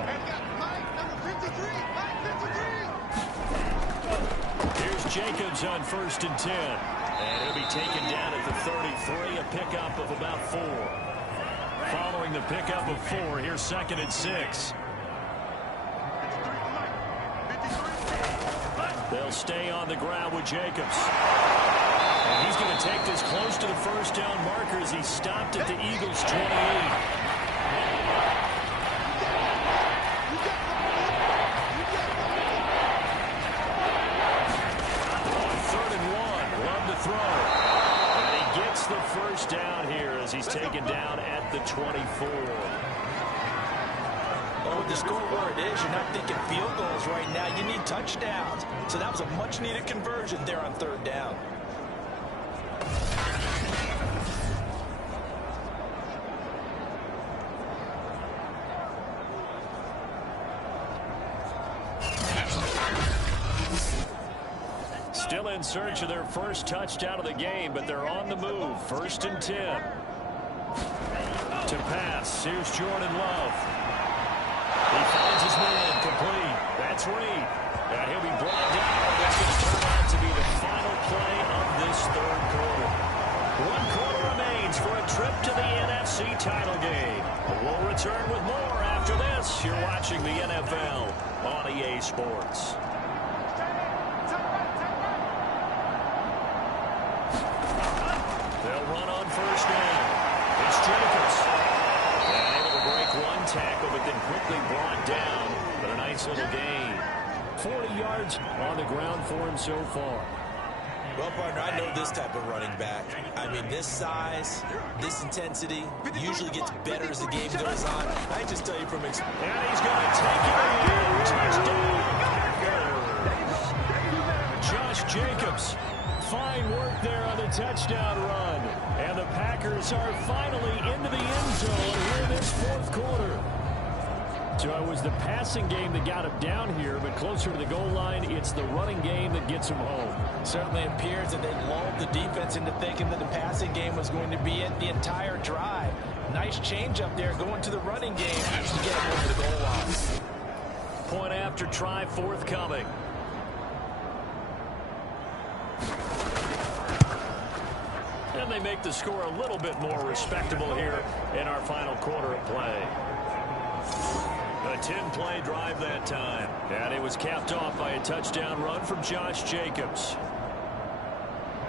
And got Mike, number 53. Mike, 53. Here's Jacobs on 1st and 10. And he'll be taken down at the 33, a pickup of about 4. Following the pickup of 4, here's 2nd and 6. They'll stay on the ground with Jacobs. And he's going to take this close to the first down marker as he stopped at the Eagles' 28. On 3rd and 1, love to throw. And he gets the first down here as he's taken down at the 24. Oh, with the score where it is, you're not thinking field goals right now. You need touchdowns. So that was a much-needed conversion there on 3rd down. Still in search of their first touchdown of the game, but they're on the move. 1st and 10. To pass, here's Jordan Love. He finds his man complete. That's Reed. And he'll be brought down. That's going to turn out to be the final play of this 3rd quarter. 1 quarter remains for a trip to the NFC title game. We'll return with more after this. You're watching the NFL on EA Sports. They'll run on 1st down. It's Jacobs. And able to break 1 tackle, but then quickly brought down. But a nice little gain. 40 yards on the ground for him so far. Well, partner, I know this type of running back. I mean, this size, this intensity usually gets better as the game goes on. I just tell you from experience. And he's going to take it in. Touchdown. Josh Jacobs. Fine work there on the touchdown run. And the Packers are finally into the end zone here in this 4th quarter. So it was the passing game that got him down here, but closer to the goal line, it's the running game that gets him home. Certainly appears that they lulled the defense into thinking that the passing game was going to be it the entire drive. Nice change up there going to the running game to get him over the goal line. Point after try forthcoming. And they make the score a little bit more respectable here in our final quarter of play. A 10-play drive that time. And it was capped off by a touchdown run from Josh Jacobs.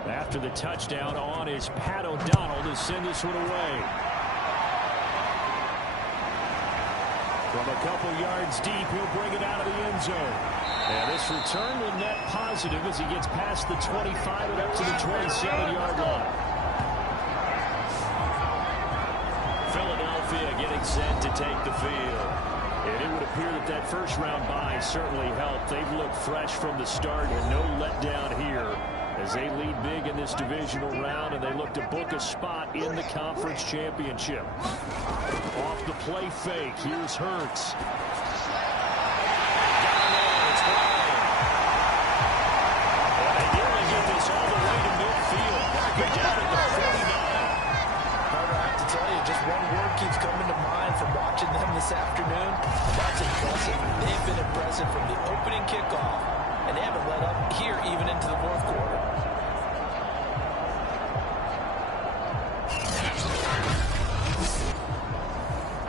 After the touchdown on is Pat O'Donnell to send this one away. From a couple yards deep, he'll bring it out of the end zone. And this return will net positive as he gets past the 25 and up to the 27-yard line. Philadelphia getting set to take the field. And it would appear that that first-round bye certainly helped. They've looked fresh from the start and no letdown here as they lead big in this divisional round, and they look to book a spot in the conference championship. Off the play fake, here's Hurts. And they nearly get this all the way to midfield. Mark it down at the 49. Carter, I have to tell you, just one word keeps coming to mind from watching them this afternoon. That's impressive. They've been impressive from the opening kickoff, and they haven't let up here even into the 4th quarter.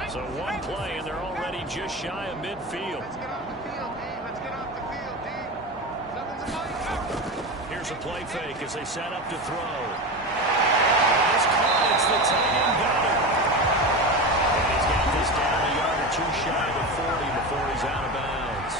So one play, and they're already just shy of midfield. Let's get off the field, D. Let's get off the field, D. Something's a mic. Here's a play fake as they set up to throw. It's caught. It's the tight end Goddard. And he's got this down a yard or 2 shy of the 40 before he's out of bounds.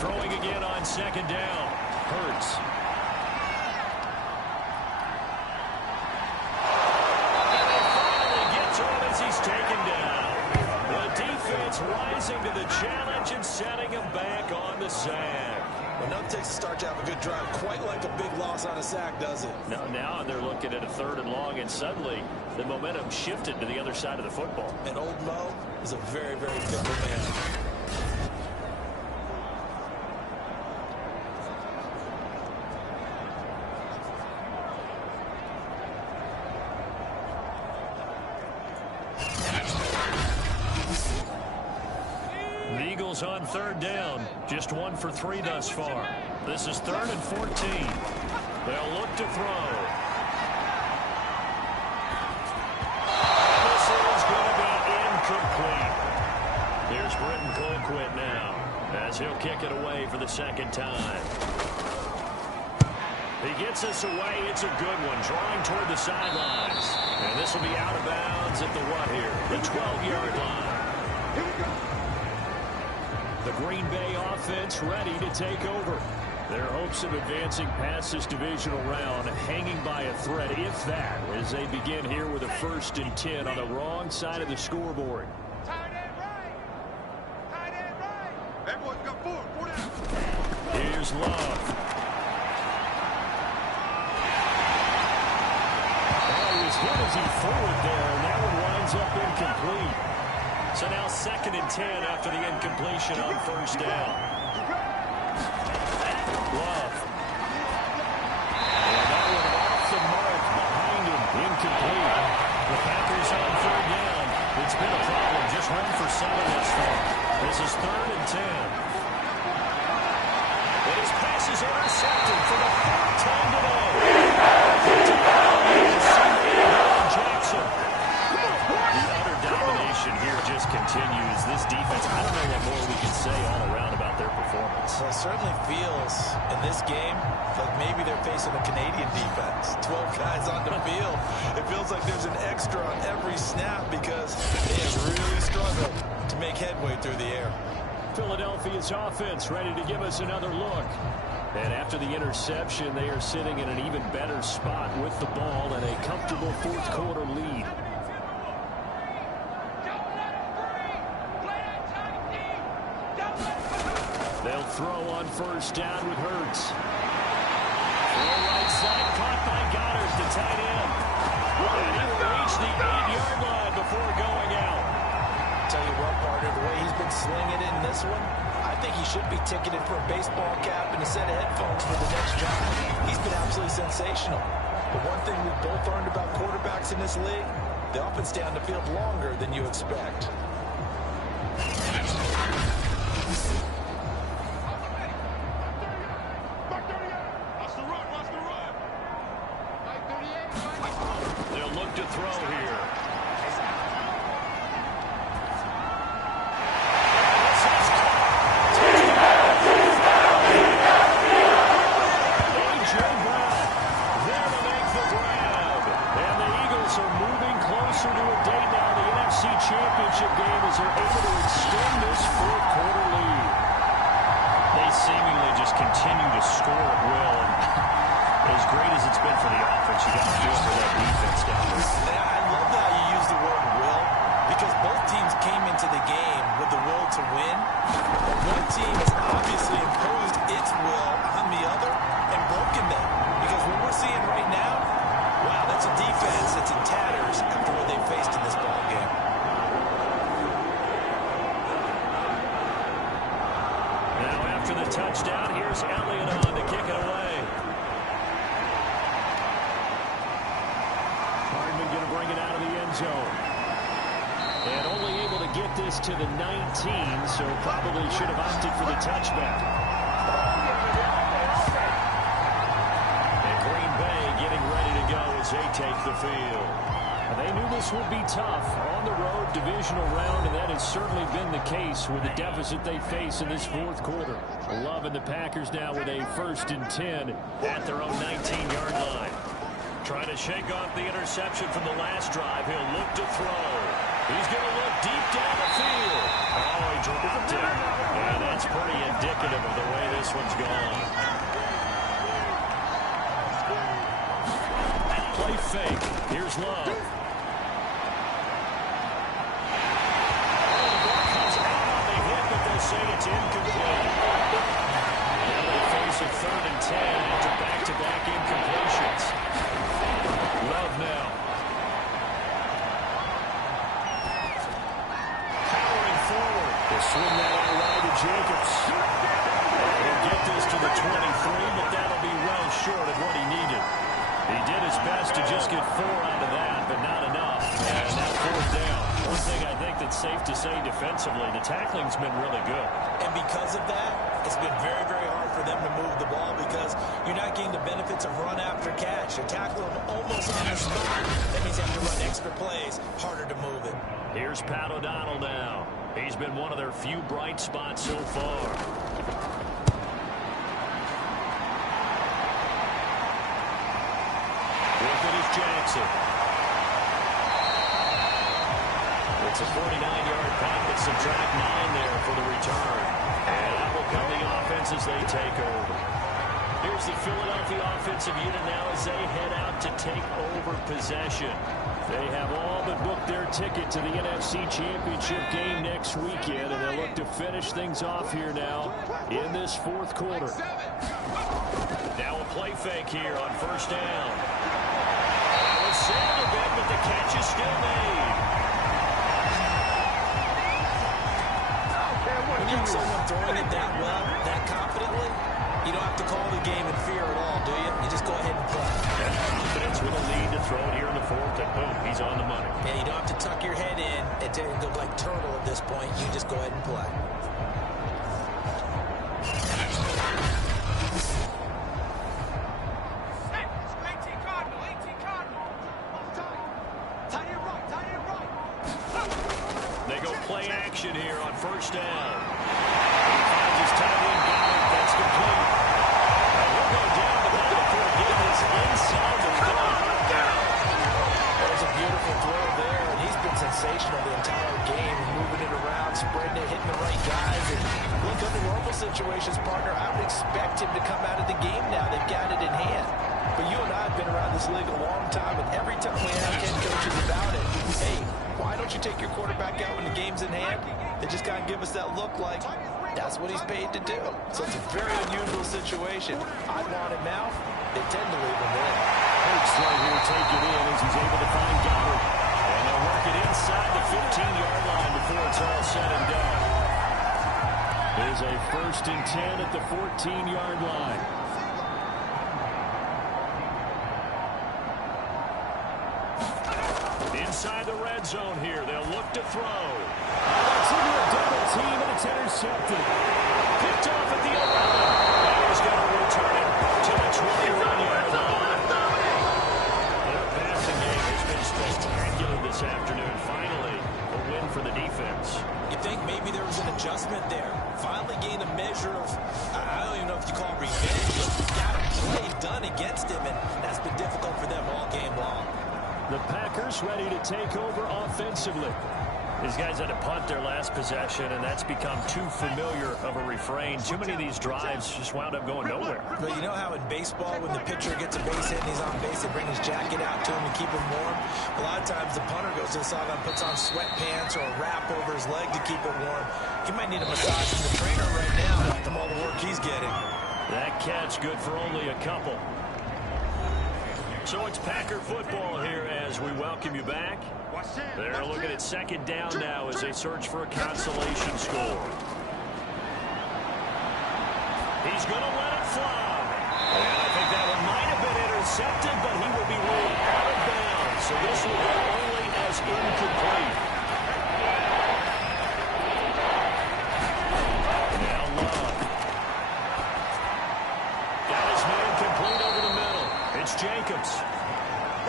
Throwing again on 2nd down. Hurts. And they finally get to him as he's taken down. challenge and setting him back on the sack. Well, nothing takes a start to have a good drive, quite like a big loss on a sack, does it? Now they're looking at a 3rd and long, and suddenly the momentum shifted to the other side of the football. And old Mo is a very, very fickle man. Eagles on 3rd down. Just 1 for 3 thus far. This is 3rd and 14. They'll look to throw. This is going to be incomplete. Here's Britton Colquitt now as he'll kick it away for the 2nd time. He gets this away. It's a good one. Drawing toward the sidelines. And this will be out of bounds at the what here? The 12-yard line. Here we go. The Green Bay offense ready to take over. Their hopes of advancing past this divisional round hanging by a thread, if that, as they begin here with a 1st and 10 on the wrong side of the scoreboard. Tight end right. Tight end right. That boy's got 4 down. Here's Love. Oh, he was hit as he threw it there, and that one winds up incomplete. So now 2nd and 10 after the incompletion on 1st down. Love. And that one off the mark behind him. Incomplete. The Packers on 3rd down. It's been a problem. Just 1 for 7 thus far. This is 3rd and 10. And his pass is intercepted for the 3rd time today. Jackson. The utter domination here just continues. This defense, I don't know what more we can say all around about their performance. Well, it certainly feels in this game like maybe they're facing a Canadian defense. 12 guys on the field. It feels like there's an extra on every snap because they have really struggled to make headway through the air. Philadelphia's offense ready to give us another look. And after the interception, they are sitting in an even better spot with the ball and a comfortable 4th quarter lead. They'll throw on 1st down with Hurts. Full right side, caught by Goddard, the tight end. And he will reach the 8-yard line before going out. Tell you what, partner, the way he's been slinging it in this one, I think he should be ticketed for a baseball cap and a set of headphones for the next drive. He's been absolutely sensational. But one thing we've both learned about quarterbacks in this league, they often stay on the field longer than you expect. They'll look to throw here. A.J. Brown there to make the grab. And the Eagles are moving closer to a date now in the NFC Championship game as they're able to extend this 4th quarter lead. They seemingly just continue to score at will. And as great as it's been for the offense, you got to feel for that defense down there. I love how you use the word will because both teams came into the game with the will to win. One team has obviously imposed its will on the other and broken them. Because what we're seeing right now, wow, that's a defense that's in tatters after what they faced in this ball game. Now after the touchdown, here's Elliott on to kick it away. Hardman going to bring it out of the end zone. And only able to get this to the 19, so probably should have opted for the touchback. And Green Bay getting ready to go as they take the field. They knew this would be tough. On the road, divisional round, and that has certainly been the case with the deficit they face in this 4th quarter. Love and the Packers now with a 1st and 10 At their own 19-yard line. Trying to shake off the interception from the last drive. He'll look to throw. He's going to look deep down the field. Oh, he dropped it. And that's pretty indicative of the way this one's gone. play fake. Here's Love. Comes out on the hit, but They'll swing that out wide to Jacobs. And he'll get this to the 23, but that'll be well short of what he needed. He did his best to just get 4 out of that, but not enough. And now 4th down. One thing I think that's safe to say defensively, the tackling's been really good. And because of that, it's been very, very hard for them to move the ball because you're not getting the benefits of run after catch. You're tackling them almost on the spot. That means you have to run extra plays, harder to move it. Here's Pat O'Donnell now. He's been one of their few bright spots so far. With it is Jackson. It's a 49-yard punt, but subtract 9 there for the return. And that will come the offense as they take over. Here's the Philadelphia offensive unit now as they head out to take over possession. They have all but booked their ticket to the NFC Championship game next weekend, and they'll look to finish things off here now in this 4th quarter. Now a play fake here on 1st down. It was sailed a bit, but the catch is still made. When you have someone throwing it that well, that confidently, you don't have to call the game in fear at all, do you? You just go ahead and play. Confidence with a lead to throw it here in the 4th, and boom, he's on the money. Yeah, you don't have to tuck your head in and go like turtle at this point. You just go ahead and play. They go play action here on 1st down. He finds his tight end, got it. That's complete. And we'll go down the line before getting this inside the 5. That was a beautiful throw there, and he's been sensational the entire game, moving it around, spreading it, hitting the right guys. And look, under normal situations, partner, I would expect him to come out of the game now. They've got it in hand. But you and I have been around this league a long time, and every time we have head coaches about it, hey, why don't you take your quarterback out when the game's in hand? They just kind of give us that look like that's what he's paid to do. So it's a very unusual situation. I want him out. They tend to leave him in. Hurts right here, take it in as he's able to find Goddard. And they'll work it inside the 15-yard line before it's all said and done. There's a 1st and 10 at the 14-yard line. Inside the red zone here, they'll look to throw. That's into a double team, and it's intercepted. Picked off at the 11. And he's going to return it to the 21-yard line. Their passing game has been spectacular this afternoon. Finally, a win for the defense. You think maybe there was an adjustment there. Finally gained a measure of, I don't even know if you call it revenge, but got a play done against him, and that's been difficult for them all game long. The Packers ready to take over offensively. These guys had to punt their last possession, and that's become too familiar of a refrain. Too many of these drives just wound up going nowhere. But you know how in baseball, when the pitcher gets a base hit and he's on base, they bring his jacket out to him to keep him warm? A lot of times the punter goes to the sideline, puts on sweatpants or a wrap over his leg to keep it warm. He might need a massage from the trainer right now from all the work he's getting. That catch good for only a couple. So it's Packer football here as we welcome you back. They're looking at 2nd down now as they search for a consolation score. He's going to let it fly. And I think that one might have been intercepted, but he will be ruled out of bounds. So this will go only as incomplete. Now Love. Got his man complete over the middle. It's Jacobs.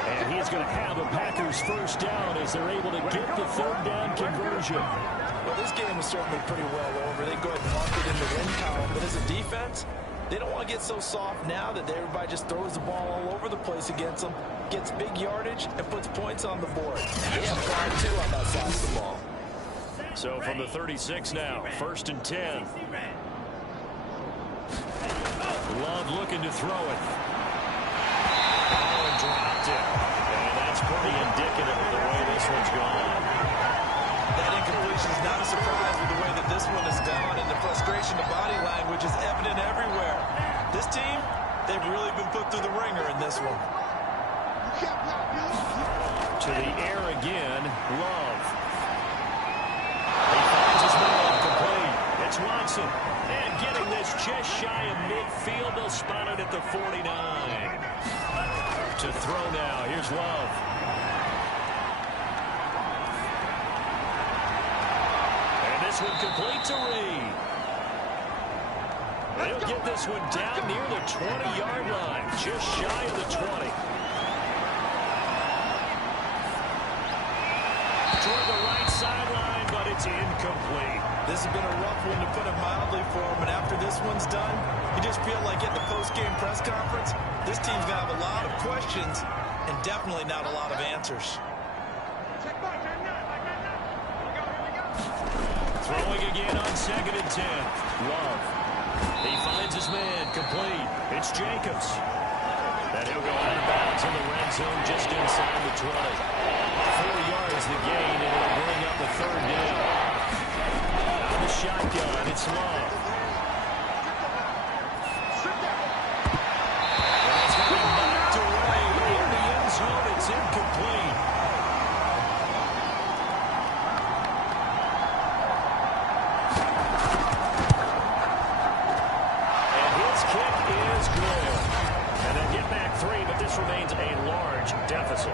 And he's going to have a Packers 1st down as they're able to get the 3rd down conversion. Well, this game is certainly pretty well over. They go ahead and mark it in the win column. But as a defense, they don't want to get so soft now that everybody just throws the ball all over the place against them, gets big yardage, and puts points on the board. They have pride, too, on that side of the ball. So from the 36 now, 1st and 10. Love looking to throw it. Oh, dropped it. And that's pretty indicative of the way this one's gone. That incompletion is not a surprise with the way that this one has gone, and the frustration of body language is evident everywhere. This team, they've really been put through the ringer in this one. To the air again, Love. He finds his man, complete just shy of midfield. They'll spot it at the 49. To throw now. Here's Love. And this one complete to Reed. They'll get this one down near the 20-yard line, just shy of the 20. Toward the right sideline, but it's incomplete. This has been a rough one, to put it mildly, for him. And after this one's done, you just feel like at the post-game press conference, this team's going to have a lot of questions and definitely not a lot of answers. Throwing again on 2nd and 10. Love. He finds his man, complete. It's Jacobs. And he'll go out of bounds in the red zone just inside the 20. 4 yards the gain, and it'll bring up the 3rd down. Out of the shotgun, it's Love. And it's going to be knocked away in the end zone. It's incomplete. Remains a large deficit.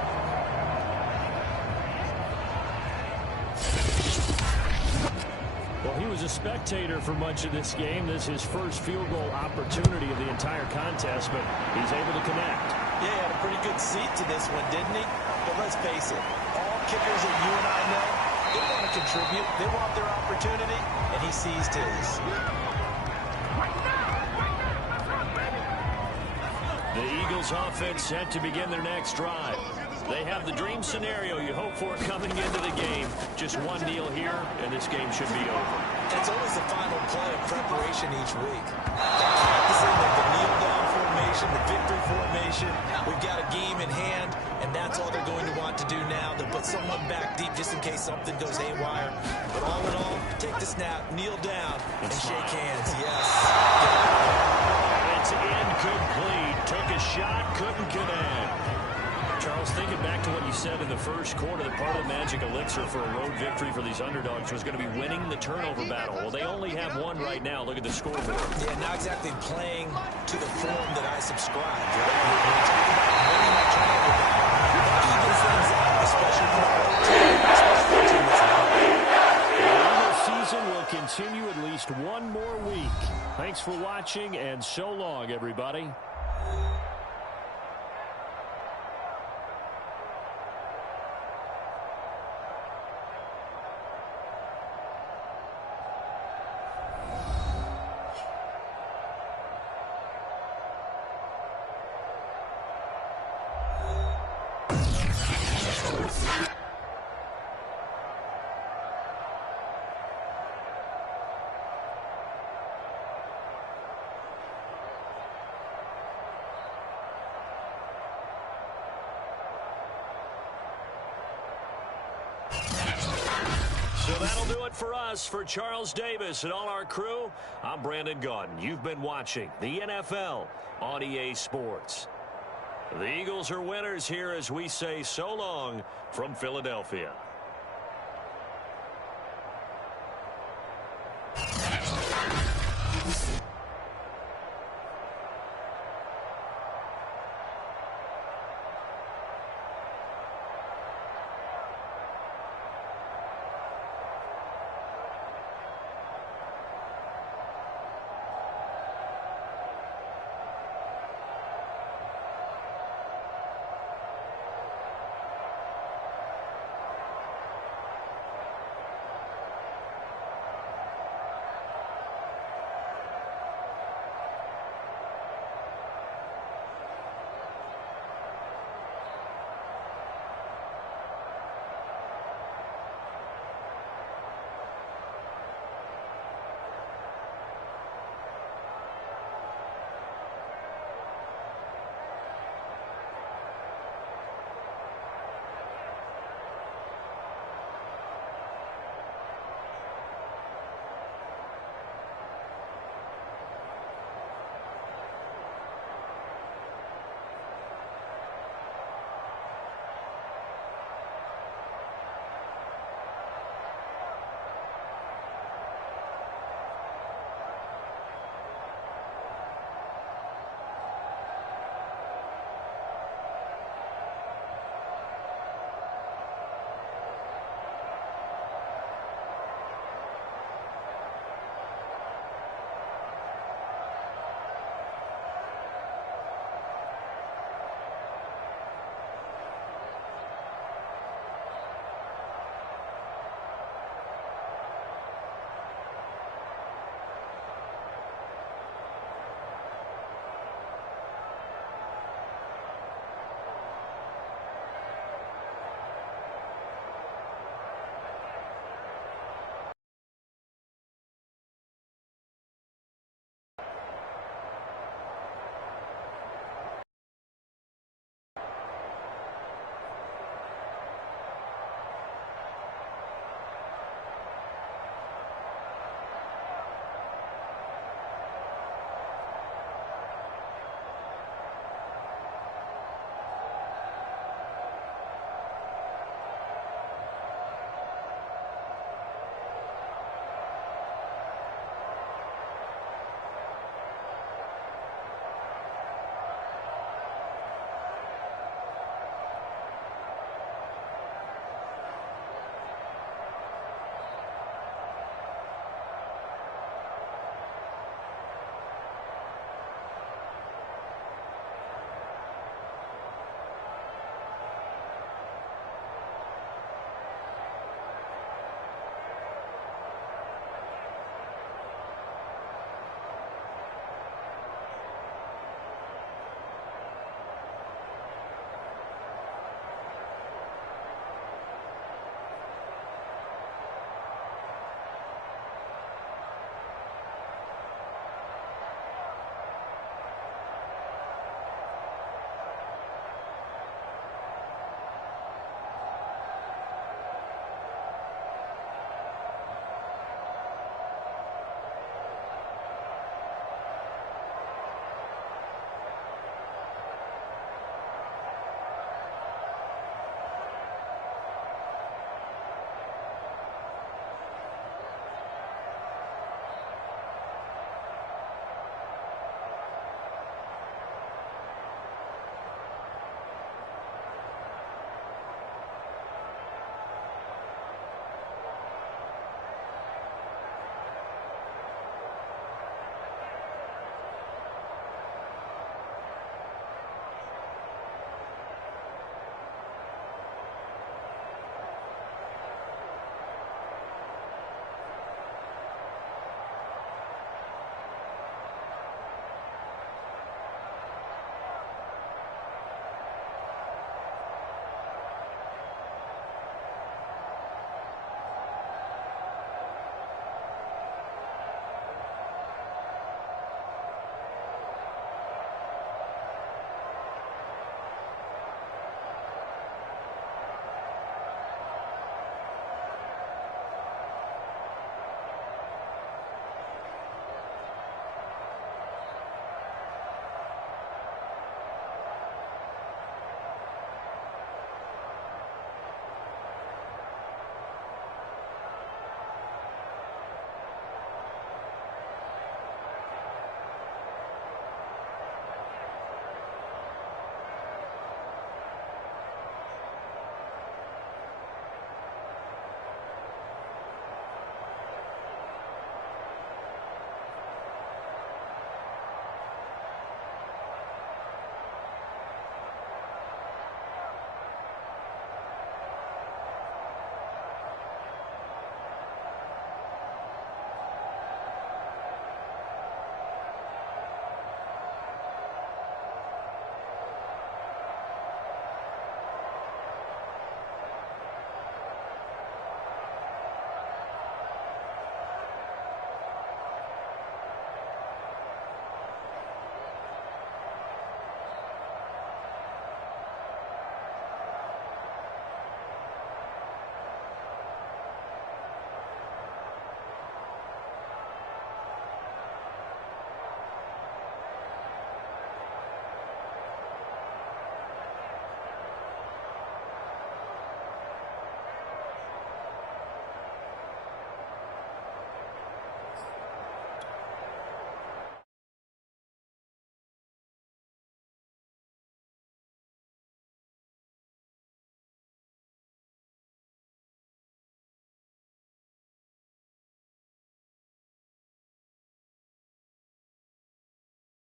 Well, he was a spectator for much of this game. This is his first field goal opportunity of the entire contest, but he's able to connect. Yeah, he had a pretty good seat to this one, didn't he? But let's face it, all kickers that you and I know, they want to contribute. They want their opportunity, and he seized his. The Eagles offense set to begin their next drive. They have the dream scenario you hope for coming into the game. Just 1-0 here, and this game should be over. It's always the final play of preparation each week. They're practicing the kneel-down formation, the victory formation. We've got a game in hand, and that's all they're going to want to do now. They'll put someone back deep just in case something goes haywire. But all in all, take the snap, kneel down, and shake hands. Yes. It's incomplete. Took a shot, couldn't connect. Charles, thinking back to what you said in the first quarter, that part of the magic elixir for a road victory for these underdogs was going to be winning the turnover battle. Well, they only have one right now. Look at the scoreboard. Yeah, not exactly playing to the form that I subscribe. Right? When you talk about winning that turnover battle, that evens things out, especially for a road team, especially for a team that's not. The Eagles season will continue at least one more week. Thanks for watching, and so long, everybody. So that'll do it for us. For Charles Davis and all our crew, I'm Brandon Gaudin. You've been watching the NFL on EA Sports. The Eagles are winners here as we say so long from Philadelphia.